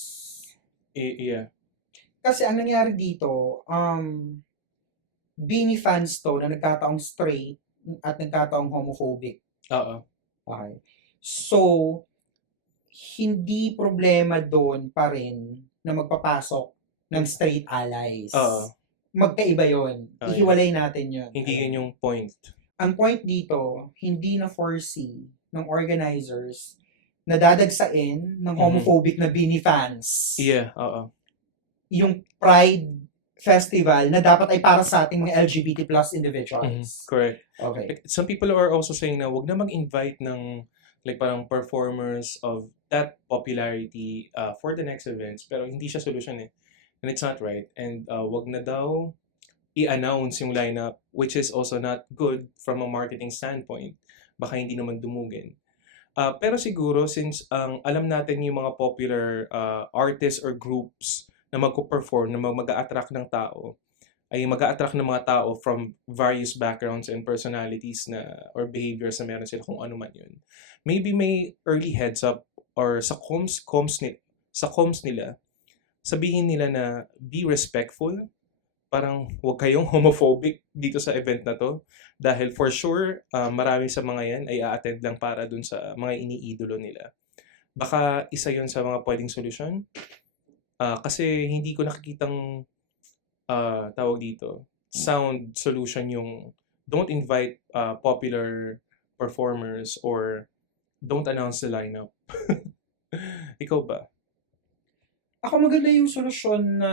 Yeah. Kasi ang nangyari dito, beanie fans to na nagkataong straight at nagkataong homophobic. Okay. So, hindi problema doon pa rin na magpapasok ng straight allies. Magkaiba yun. Ihiwalay natin yun. Hindi yun yung point. Ang point dito, hindi na foresee ng organizers na dadagsain ng homophobic na beanie fans. Yeah, Yung Pride Festival na dapat ay para sa ating mga LGBT plus individuals. Correct. Okay. Like, some people are also saying na wag na mag-invite ng like parang performers of that popularity for the next events, pero hindi siya solution eh. And it's not right. And wag na daw i-announce yung lineup, which is also not good from a marketing standpoint. Baka hindi naman dumugin. Pero siguro, since alam natin yung mga popular artists or groups na magko-perform, na mag-a-attract ng tao, ay mag-a-attract ng mga tao from various backgrounds and personalities na or behaviors na meron sila, kung ano man yun. Maybe may early heads up or sa comms nila, sabihin nila na be respectful. Parang huwag kayong homophobic dito sa event na to. Dahil for sure, marami sa mga yan ay a-attend lang para dun sa mga iniidolo nila. Baka isa yun sa mga pwedeng solusyon. Kasi hindi ko nakikitang tawag dito, sound solution yung don't invite popular performers or don't announce the lineup. Ikaw ba? Ako maganda yung solusyon na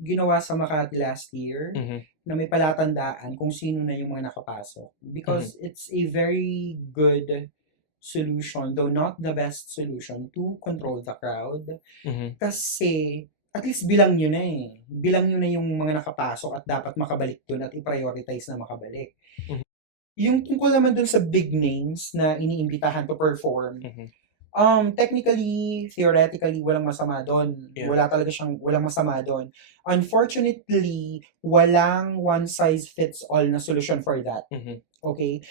ginawa sa Makati last year Mhm. na may palatandaan kung sino na yung mga nakapasok. Because it's a very good solution, though not the best solution, to control the crowd. Mhm. Kasi at least bilang nyo na eh. Bilang nyo na yung mga nakapasok at dapat makabalik dun at i-prioritize na makabalik. Mhm. Yung tungkol naman dun sa big names na iniimbitahan to perform, Mhm. technically, theoretically, walang masama doon. Yeah. Walang masama doon. Unfortunately, walang one size fits all na solution for that. Mhm. Okay?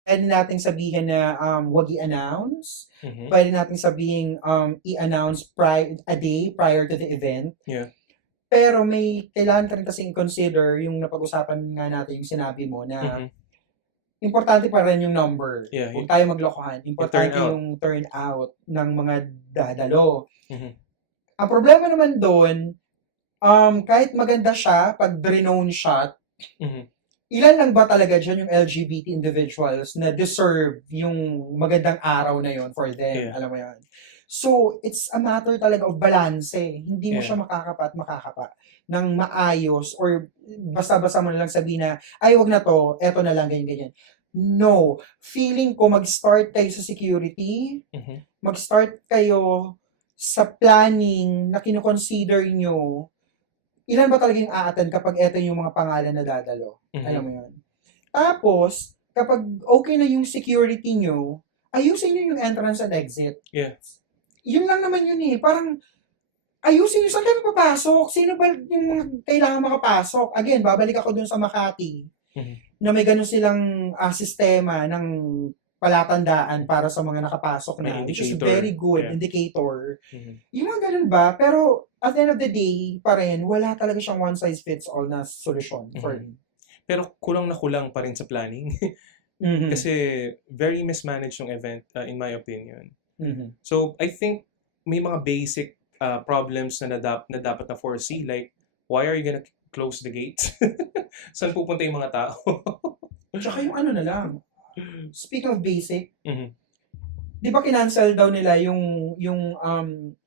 Pwede natin sabihin na wag i-announce. Mhm. Pwede natin sabihin i-announce a day prior to the event. Yeah. Pero may kailangan ka rin kasing consider yung napag-usapan nga natin yung sinabi mo na Mhm. importante pa rin yung number. Yeah, Huwag tayo maglokohan. Importante turnout. yung turnout ng mga dadalo. Mhm. Ang problema naman doon, kahit maganda siya, pag drone shot, Mhm. ilan lang ba talaga dyan yung LGBT individuals na deserve yung magandang araw na yon for them? Yeah. Alam mo yun? So, it's a matter talaga of balance. Hindi mo Yeah. siya makakapa ng maayos or basta-basta mo na lang sabihin na, ay, wag na to, eto na lang, ganyan-ganyan. No. Feeling ko mag-start kayo sa security, Mhm. mag-start kayo sa planning na kinoconsider nyo, ilan ba talaga yung a-attend kapag eto yung mga pangalan na dadalo? Alam mo yun? Tapos, kapag okay na yung security nyo, ayusin nyo yung entrance and exit. Yeah. Yun lang naman yun eh. Parang, ayusin nyo saan kayo papasok? Sino ba yung mga kailangan makapasok? Again, babalik ako dun sa Makati Mhm. na may ganun silang sistema ng palatandaan para sa mga nakapasok na, May which is indicator. very good Yeah. indicator. Mhm. Yung mga ganun ba? Pero at the end of the day, pa rin, wala talaga siyang one size fits all na solution for me. Pero kulang na kulang pa rin sa planning. Mhm. Kasi very mismanaged yung event, in my opinion. Mhm. So, I think may mga basic problems na dapat na foresee. Like, why are you gonna close the gates? Saan pupunta yung mga tao? Tsaka yung ano na lang, speaking of basic, Mhm. di ba kinancel daw nila yung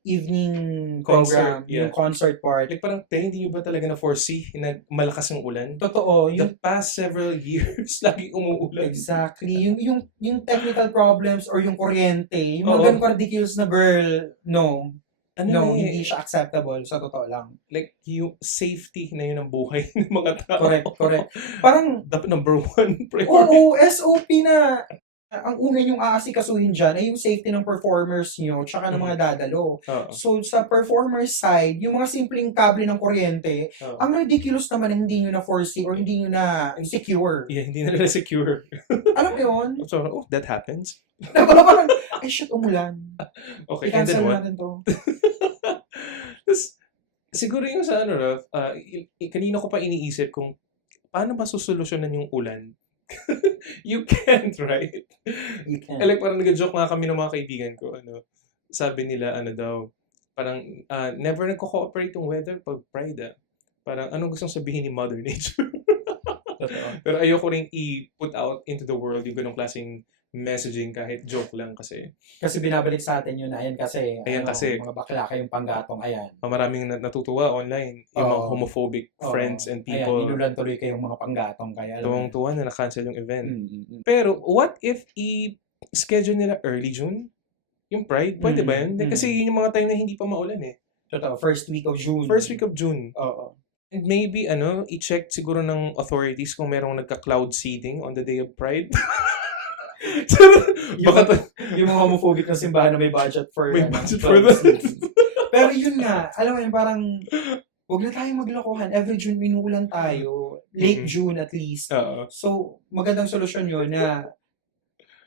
evening program, Concert, yeah. yung concert part. Like, parang, hindi nyo ba talaga na foresee na malakas ang ulan? Totoo, The yung past several years, lagi umuulan. exactly, yung technical problems or yung kuryente, yung Oo. mga ganun ridiculous na girl, no, hindi eh, siya acceptable, sa totoo lang. like, yung safety na yun ang buhay ng mga tao. Correct. Parang, Dapat number one priority. oo, SOP na. Ang una yung aasikasuhin dyan ay yung safety ng performers nyo tsaka ng mga dadalo. Oo. So, sa performers side, yung mga simpleng kable ng kuryente, Oo. ang ridiculous naman na hindi nyo na foresee or hindi nyo na secure. Yeah, hindi na nila secure. Alam mo yun? So, that happens. Parang, ay shit, umulan. Okay, and then I-cancel what? natin to. Tapos, siguro yung sa kanina ko pa iniisip kung paano ba susolusyonan yung ulan? You can't, right? You can. Like, parang nag-joke nga kami ng mga kaibigan ko, sabi nila, daw, parang, never nagko-cooperate yung weather pag Pride, Parang, anong gustong sabihin ni Mother Nature? Totoo. Pero ayoko rin i-put out into the world yung ganong klaseng messaging kahit joke lang kasi. Kasi binabalik sa atin yun, ayan kasi, Kasi, mga bakla kayong panggatong, ayan. maraming natutuwa online, yung mga Oo. homophobic friends and Ayan, people. nilulan tuloy kayong mga panggatong, kaya alam mo. Tuwang-tuwa na na-cancel yung event. Mm. Pero, what if i-schedule nila early June? Yung Pride? Pwede ba yun? Kasi yun yung mga time na hindi pa maulan eh. Totoo, first week of June. First week of June. Oo. And maybe, i-check siguro ng authorities kung merong nagka-cloud seeding on the day of Pride. Yung mga homophobic na simbahan na may budget for May budget for cloud that. seeding. Pero yun nga, alam mo yun, parang, huwag na tayong maglokohan. Every June, minuulan tayo. Late June at least. Oo. So, magandang solusyon yun na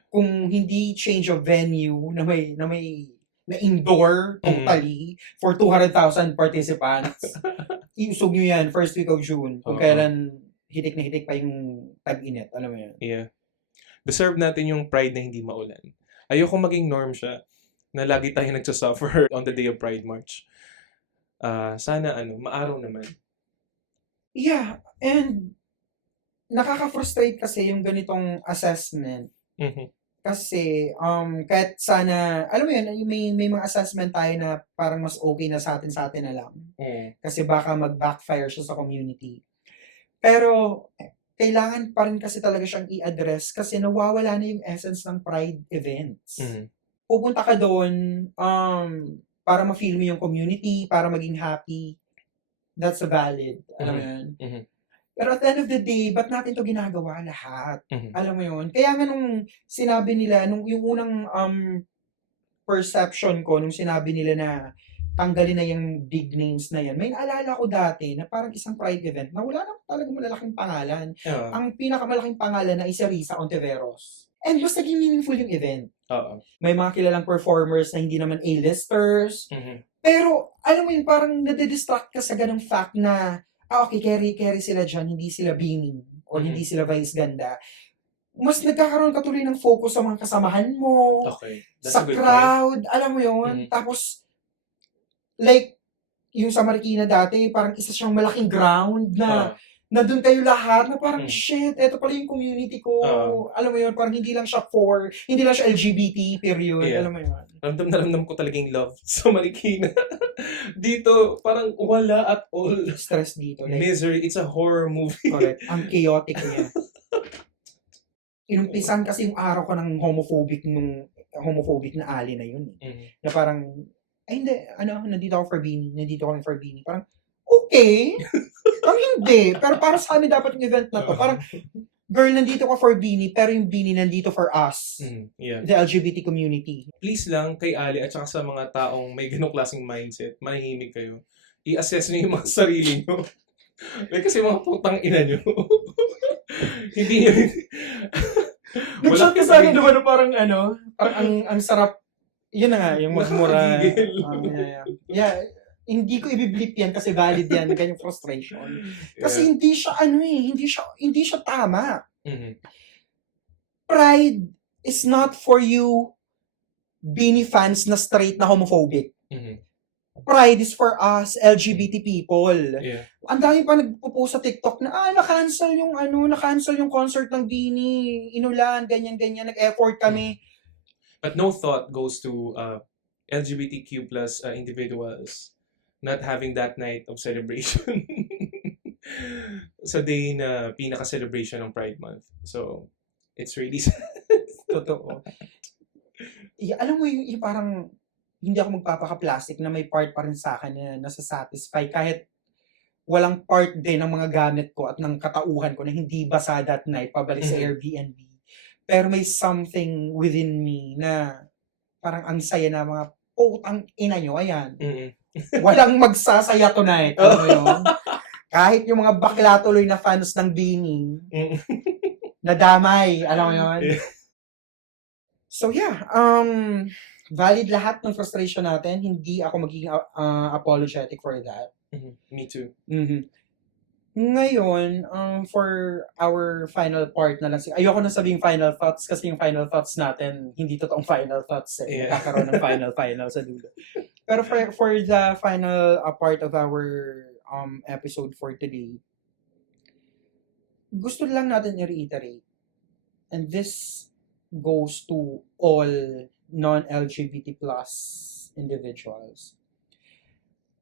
kung hindi change of venue na may na indoor totally for 200,000 participants. Iusog nyo yan first week of June kung Oo. kailan hitik na hitik pa yung tag-init. Alam mo yan? Yeah. Deserve natin yung Pride na hindi maulan. Ayoko maging norm siya na lagi tayo nagsasuffer on the day of Pride March. Sana maaraw naman. Yeah, and nakaka-frustrate kasi yung ganitong assessment. Mhm. Kasi, kahit sana, alam mo yun, may mga assessment tayo na parang mas okay na sa atin na lang. Mm. Kasi baka mag-backfire siya sa community. Pero, kailangan pa rin kasi talaga siyang i-address kasi nawawala na yung essence ng Pride events. Mhm. Pupunta ka doon, para ma-feel mo yung community, para maging happy. That's valid. Alam mo yun? Mhm. Pero at the end of the day, ba't natin to ginagawa lahat? Mhm. Alam mo yun? Kaya nga nung sinabi nila, yung unang perception ko, nung sinabi nila na tanggalin na yung big names na yan, may naalala ko dati na parang isang Pride event na wala nang talagang malalaking pangalan. Oo. Ang pinakamalaking pangalan na isa Risa Ontiveros. And mas naging meaningful yung event. Oo. May mga kilalang performers na hindi naman A-listers. Mhm. Pero, alam mo yun, parang nade-distract ka sa ganung fact na, okay, carry sila dyan, hindi sila beaming, or Mhm. hindi sila vice ganda. Mas nagkakaroon ka tuloy ng focus sa mga kasamahan mo, Okay. That's sa a good point. crowd, alam mo yun. Mhm. Tapos, like, yung sa Marikina dati, parang isa siyang malaking ground na, Oo. na doon kayo lahat, na parang, Mhm. shit, eto pala yung community ko. Oo. Alam mo yun, parang hindi lang siya LGBT, period. Yeah. Alam mo yun. Ramdam na ramdam ko talagang love sa Marikina. Dito, parang wala at all. Stress dito. Like, Misery. It's a horror movie. correct. Ang chaotic niya. Inumpisan kasi yung araw ko ng homophobic na ali na yun. Mhm. Na parang, ay hindi, nandito ako for Beanie. Nandito kami for Beanie. Parang, okay. Ang hindi. Pero para sa amin dapat yung event na to. Parang, girl, nandito ka for Beanie, pero yung Beanie nandito for us. Yeah. The LGBT community. Please lang kay Ali at saka sa mga taong may ganong klaseng mindset, manahimik kayo. I-assess niyo yung mga sarili niyo. Like, kasi mga putang ina niyo. Hindi yun. Nag-shot ka sa akin naman na parang parang ang sarap. Yun na nga, yung magmura. Nakakagigil. Yeah, hindi ko ibiblip yan kasi valid yan, ganyang frustration. Kasi Yeah. hindi siya tama. Mhm. Pride is not for you Beanie fans na straight na homophobic. Mhm. Pride is for us LGBT people. Yeah. Ang dami pa nagpo-post sa TikTok na na-cancel yung concert ng Beanie, inulan, ganyan, nag-effort kami. But no thought goes to LGBTQ plus individuals not having that night of celebration sa day na pinaka-celebration ng Pride Month. So, it's really sad. Totoo. Alam mo yung parang hindi ako magpapaka-plastic na may part pa rin sa akin na nasa-satisfy kahit walang part din ng mga gamit ko at ng katauhan ko na hindi basa that night pabalik sa Mhm. Airbnb. Pero may something within me na parang ang saya na mga putang ina nyo, ayan. Mhm. Walang magsasaya tonight. Alam mo yun? Kahit yung mga bakla tuloy na fans ng Beanie, Mhm. nadamay. Alam mo yun? Yeah. So yeah, valid lahat ng frustration natin. Hindi ako magiging apologetic for that. Mhm. Me too. Ngayon, for our final part na lang. Ayoko na sabing final thoughts kasi yung final thoughts natin, hindi totoong final thoughts. Yeah. Kakaroon ng final sa dulo. Pero for the final part of our episode for today, gusto lang natin i-reiterate. And this goes to all non-LGBT plus individuals.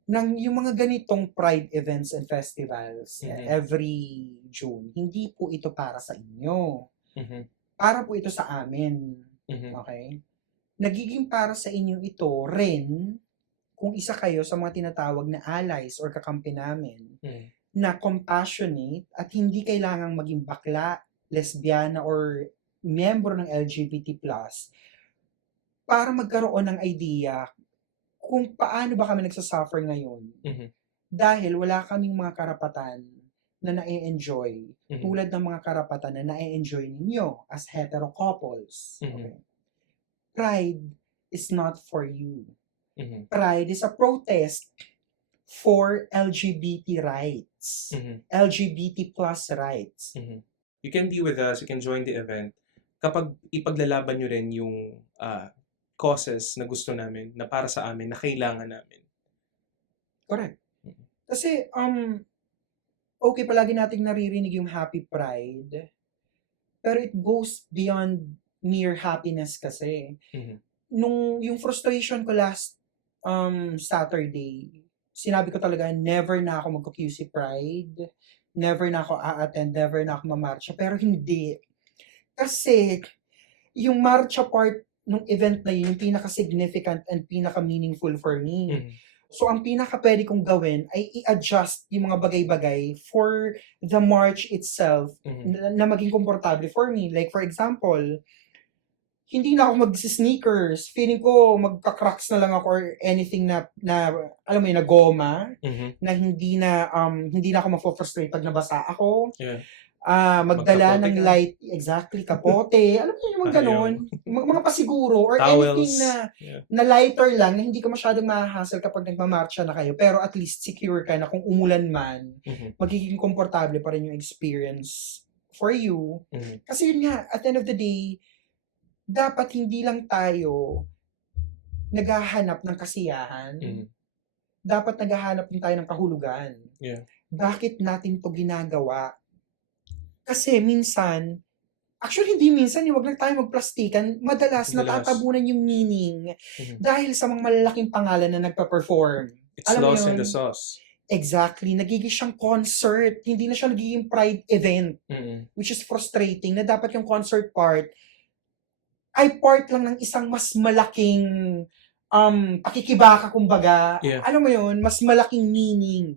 Nang yung mga ganitong Pride events and festivals Mhm. every June, hindi po ito para sa inyo. Mhm. Para po ito sa amin. Mhm. Okay? Nagiging para sa inyo ito rin kung isa kayo sa mga tinatawag na allies or kakampi namin Mhm. na compassionate at hindi kailangang maging bakla, lesbiana, or miyembro ng LGBT+, para magkaroon ng idea kung paano ba kami nagsasuffer ngayon. Mhm. Dahil wala kaming mga karapatan na na-enjoy Mhm. tulad ng mga karapatan na na-enjoy ninyo as hetero couples. Mhm. Okay. Pride is not for you. Mhm. Pride is a protest for LGBT rights. Mhm. LGBT plus rights. Mhm. You can be with us, you can join the event kapag ipaglalaban nyo rin yung causes na gusto namin, na para sa amin, na kailangan namin. Correct. Mhm. Kasi, okay, palagi nating naririnig yung happy pride, pero it goes beyond mere happiness kasi. Mhm. Yung frustration ko last Saturday, sinabi ko talaga, never na ako magko-QC Pride, never na ako a-attend, never na ako mamarcha, pero hindi. Kasi, yung marcha part ng event na yun, yung pinaka-significant and pinaka-meaningful for me. Mhm. So, ang pinaka-pwede kong gawin ay i-adjust yung mga bagay-bagay for the march itself Mhm. na maging komportable for me. Like, for example, hindi na ako mag-sneakers. Feeling ko magka-cracks na lang ako or anything na alam mo yun, na goma, Mhm. na hindi na ako mafo-frustrate pag nabasa ako. Yeah. Magdala Magkapote ng ka. light, exactly, kapote. Alam mo yun, yung mga ganon. Yung mga pasiguro or anything Towels. Yeah. na lighter lang, na hindi ka masyadong mahahassle kapag nagmamarcha na kayo. Pero at least secure ka na kung umulan man, Mhm. magiging komportable pa rin yung experience for you. Mhm. Kasi yun nga, at the end of the day, dapat hindi lang tayo naghahanap ng kasiyahan. Mhm. Dapat naghahanap din tayo ng kahulugan. Yeah. Bakit natin to ginagawa? Kasi minsan, actually hindi minsan, wag lang tayo magplastikan, madalas Madalas. natatabunan yung meaning Mhm. dahil sa mga malalaking pangalan na nagpa-perform. It's Alam mo lost in yun? the sauce. Exactly. Nagiging siyang concert. Hindi na siya nagiging pride event. Mhm. Which is frustrating na dapat yung concert part ay part lang ng isang mas malaking pakikibaka, kumbaga. Yeah. Alam mo yun, mas malaking meaning.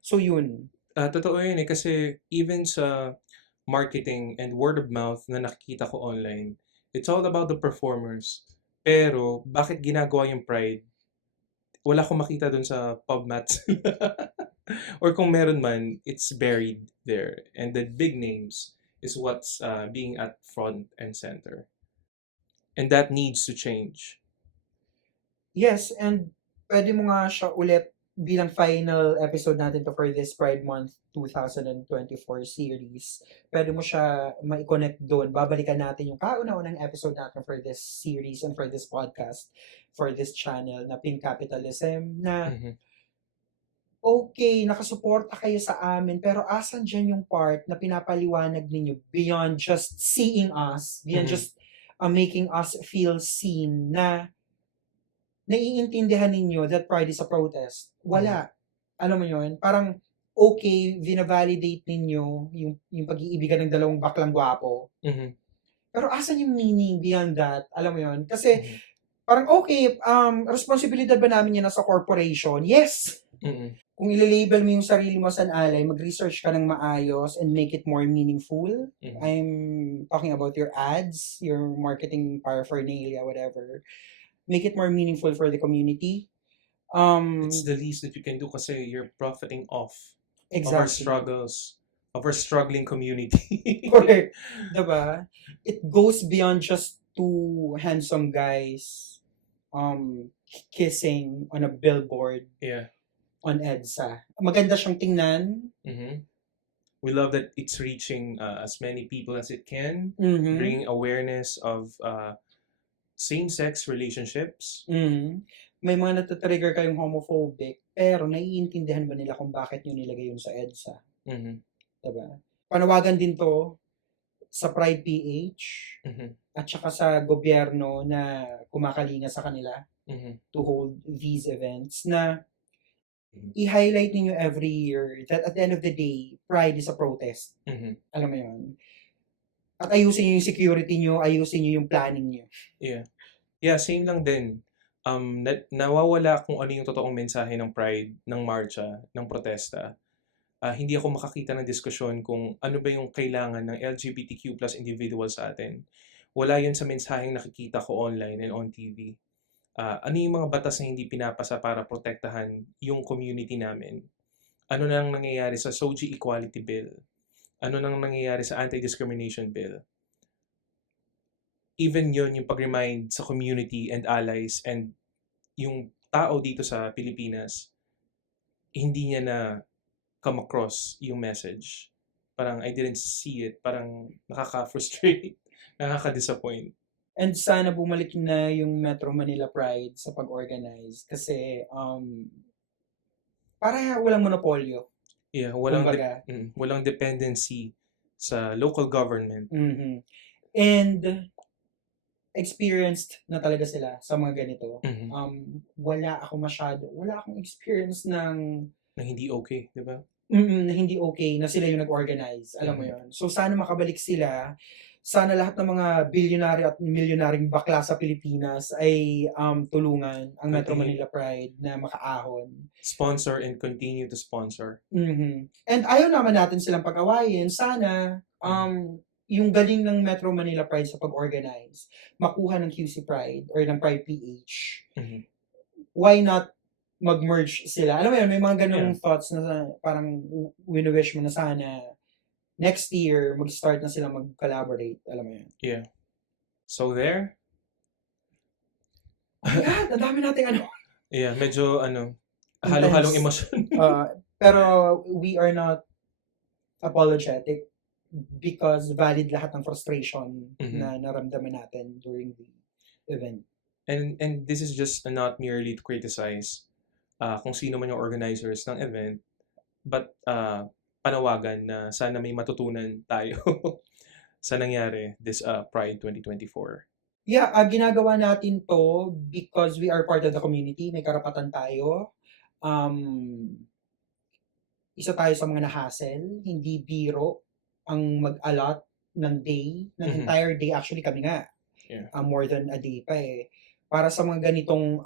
So yun. Totoo yun eh, kasi even sa marketing and word of mouth na nakikita ko online, it's all about the performers. Pero, bakit ginagawa yung Pride? Wala akong makita dun sa PubMats. Or kung meron man, it's buried there. And the big names is what's being at front and center. And that needs to change. Yes, and pwede mo nga siya ulit bilang final episode natin to for this Pride Month 2024 series. Pwede mo siya ma-connect doon. Babalikan natin yung kauna-unang episode natin for this series and for this podcast, for this channel na Pink Capitalism, na Mhm. okay, nakasuporta kayo sa amin, pero asan dyan yung part na pinapaliwanag ninyo beyond just seeing us, beyond Mhm. just making us feel seen, na naiintindihan ninyo that pride is a protest. Wala. Alam mo yun? Parang, okay, vina-validate ninyo yung pag-iibigan ng dalawang baklang gwapo. Mhm. Pero asan yung meaning beyond that? Alam mo yun? Kasi, Mhm. parang okay, responsibilidad ba namin yan sa corporation? Yes! Mhm. Kung ililabel mo yung sarili mo as an ally, mag-research ka ng maayos and make it more meaningful. Mhm. I'm talking about your ads, your marketing paraphernalia, whatever. Make it more meaningful for the community. It's the least that you can do kasi you're profiting off of our Exactly. struggles, of our struggling community. Correct. Diba? It goes beyond just two handsome guys kissing on a billboard Yeah. on EDSA. Maganda siyang tingnan. Mhm. We love that it's reaching as many people as it can, Mhm. bringing awareness of same-sex relationships. Mhm. May mga natatrigger kayong homophobic, pero naiintindihan ba nila kung bakit nyo nilagay yun sa EDSA? Mhm. Diba? Panawagan din to sa Pride PH Mhm. at saka sa gobyerno na kumakalinga sa kanila Mhm. to hold these events, na Mhm. i-highlight ninyo every year that at the end of the day, Pride is a protest. Mhm. Alam mo yun? At ayusin nyo yung security nyo, ayusin nyo yung planning nyo. Yeah. Yeah, same lang din. Nawawala kung ano yung totoong mensahe ng Pride, ng marcha, ng protesta. Hindi ako makakita ng diskusyon kung ano ba yung kailangan ng LGBTQ plus individual sa atin. Wala yun sa mensaheng nakikita ko online and on TV. Ano yung mga batas na hindi pinapasa para protektahan yung community namin? Ano nang nangyayari sa SOGI Equality Bill? Ano nang nangyayari sa Anti-Discrimination Bill? even yun, yung pag-remind sa community and allies and yung tao dito sa Pilipinas, hindi niya na come across yung message. Parang I didn't see it. Parang nakaka-frustrate, nakaka-disappoint. And sana bumalik na yung Metro Manila Pride sa pag-organize kasi para walang monopolyo, Yeah, kumbaga. walang dependency sa local government. Mhm. And experienced na talaga sila sa mga ganito. Mhm. Wala akong experience ng Na hindi okay, di ba? na hindi okay na sila yung nag-organize. Alam mo Mhm. yon. So sana makabalik sila. Sana lahat ng mga bilyonaryo at milyonaryong bakla sa Pilipinas ay tulungan ang Metro Continue. Manila Pride na makaahon. Sponsor and continue to sponsor. And ayaw naman natin silang pag-awayin. Sana yung galing ng Metro Manila Pride sa pag-organize, makuha ng QC Pride or ng Pride PH. Mhm. Why not mag-merge sila? Alam mo yun, may mga ganung thoughts na parang wini-wish mo na sana next year, mag-start na sila mag-collaborate. Alam mo yun. Yeah. So there, Oh my God, ang dami nating ano. yeah, medyo Intense. halo-halong emosyon. Pero we are not apologetic because valid lahat ng frustration Mhm. na naramdaman natin during the event. And this is just not merely to criticize kung sino man yung organizers ng event, but panawagan na sana may matutunan tayo sa nangyari this Pride 2024. Yeah, ginagawa natin to because we are part of the community. May karapatan tayo. Isa tayo sa mga na-hassle. Hindi biro ang mag-allot ng day, ng Mhm. entire day. Actually, kami nga. Yeah. More than a day pa eh. Para sa mga ganitong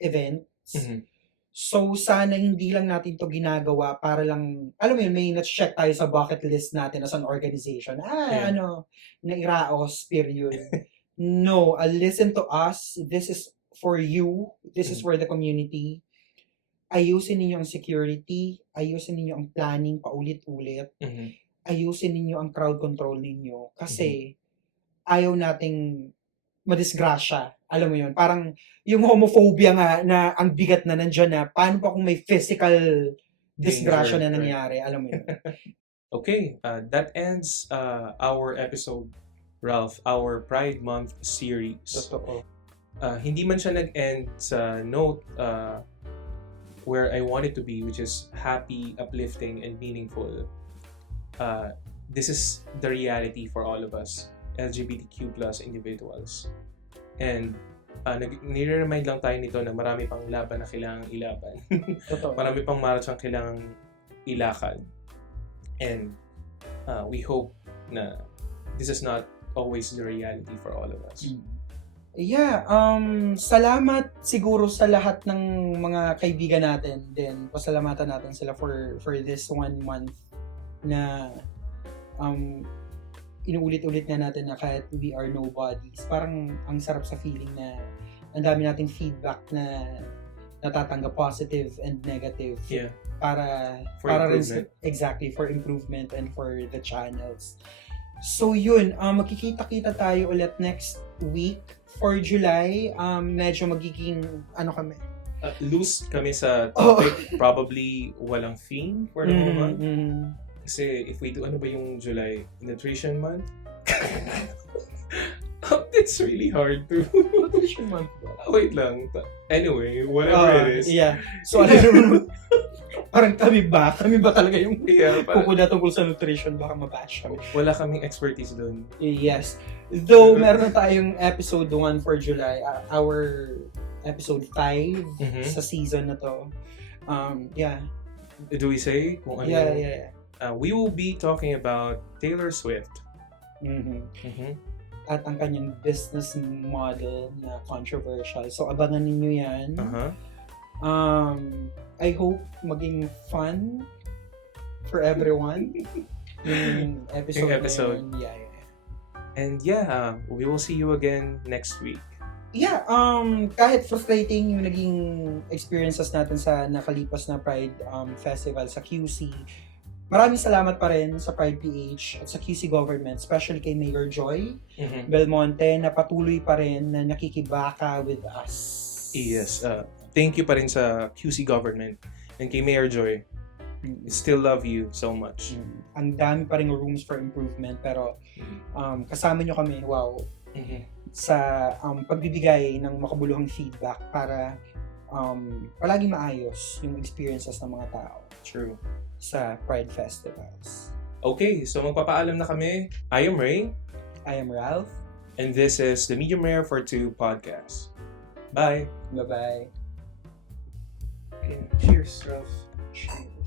events. Mhm. So, sana hindi lang natin to ginagawa para lang, alam mo yun, may na-check tayo sa bucket list natin as an organization. Yeah. Nairaos, period. No, listen to us. This is for you. This is for the community. Ayusin ninyo ang security. Ayusin ninyo ang planning paulit-ulit. Mhm. Ayusin ninyo ang crowd control ninyo. Kasi, ayaw nating madisgrasya. Alam mo yun, parang yung homophobia nga na ang bigat na nandyan na, paano pa kung may physical disgrasya Danger, na right. nangyari, alam mo yun. Okay, that ends our episode, Ralph, our Pride Month series. Totoo. Hindi man siya nag-end sa note where I want it to be, which is happy, uplifting, and meaningful. This is the reality for all of us, LGBTQ+ individuals. And nire-remind lang tayo nito na marami pang laban na kailangang ilaban. Totoo. Marami pang marach ang kailangang ilakad. And we hope na this is not always the reality for all of us. Yeah, salamat siguro sa lahat ng mga kaibigan natin din. Pasalamatan natin sila for this 1 month na inuulit-ulit na natin na kahit we are nobodies. Parang ang sarap sa feeling na ang dami nating feedback na natatanggap, positive and negative. Yeah. Para improvement. Exactly, for improvement and for the channels. So yun, magkikita-kita tayo ulit next week. For July, medyo magiging, kami? Loose kami sa topic. Probably walang theme for the moment. Kasi if we do, ano ba yung July? Nutrition month? It's really hard to... Nutrition month ba? Wait lang. Anyway, whatever it is. Yeah. So, ano parang kami ba talaga yung Yeah, pupuda tungkol sa nutrition? Baka mabash kami. Wala kaming expertise doon. Yes. Though, meron na tayong episode 1 for July. Our episode 5 sa season na to. Yeah. Do we say kung ano? Yeah. We will be talking about Taylor Swift. At ang kanyang business model na controversial. So, abangan ninyo yan. I hope maging fun for everyone yung episode. Yeah. And we will see you again next week. Yeah, kahit frustrating yung naging experiences natin sa nakalipas na Pride Festival sa QC, Maraming salamat pa rin sa Pride PH at sa QC Government, especially kay Mayor Joy Mhm. Belmonte na patuloy pa rin na nakikibaka with us. Yes, thank you pa rin sa QC government and kay Mayor Joy. I still love you so much. Ang dami pa rin rooms for improvement pero kasama nyo kami, wow, Mhm. sa pagbibigay ng makabuluhang feedback para palaging maayos yung experiences ng mga tao True. sa Pride Festivals. Okay, so magpapaalam na kami. I am Ray, I am Ralph. and this is the Medium Rare for Two podcast. Bye. Bye-bye. Okay, cheers, Ralph. Cheers.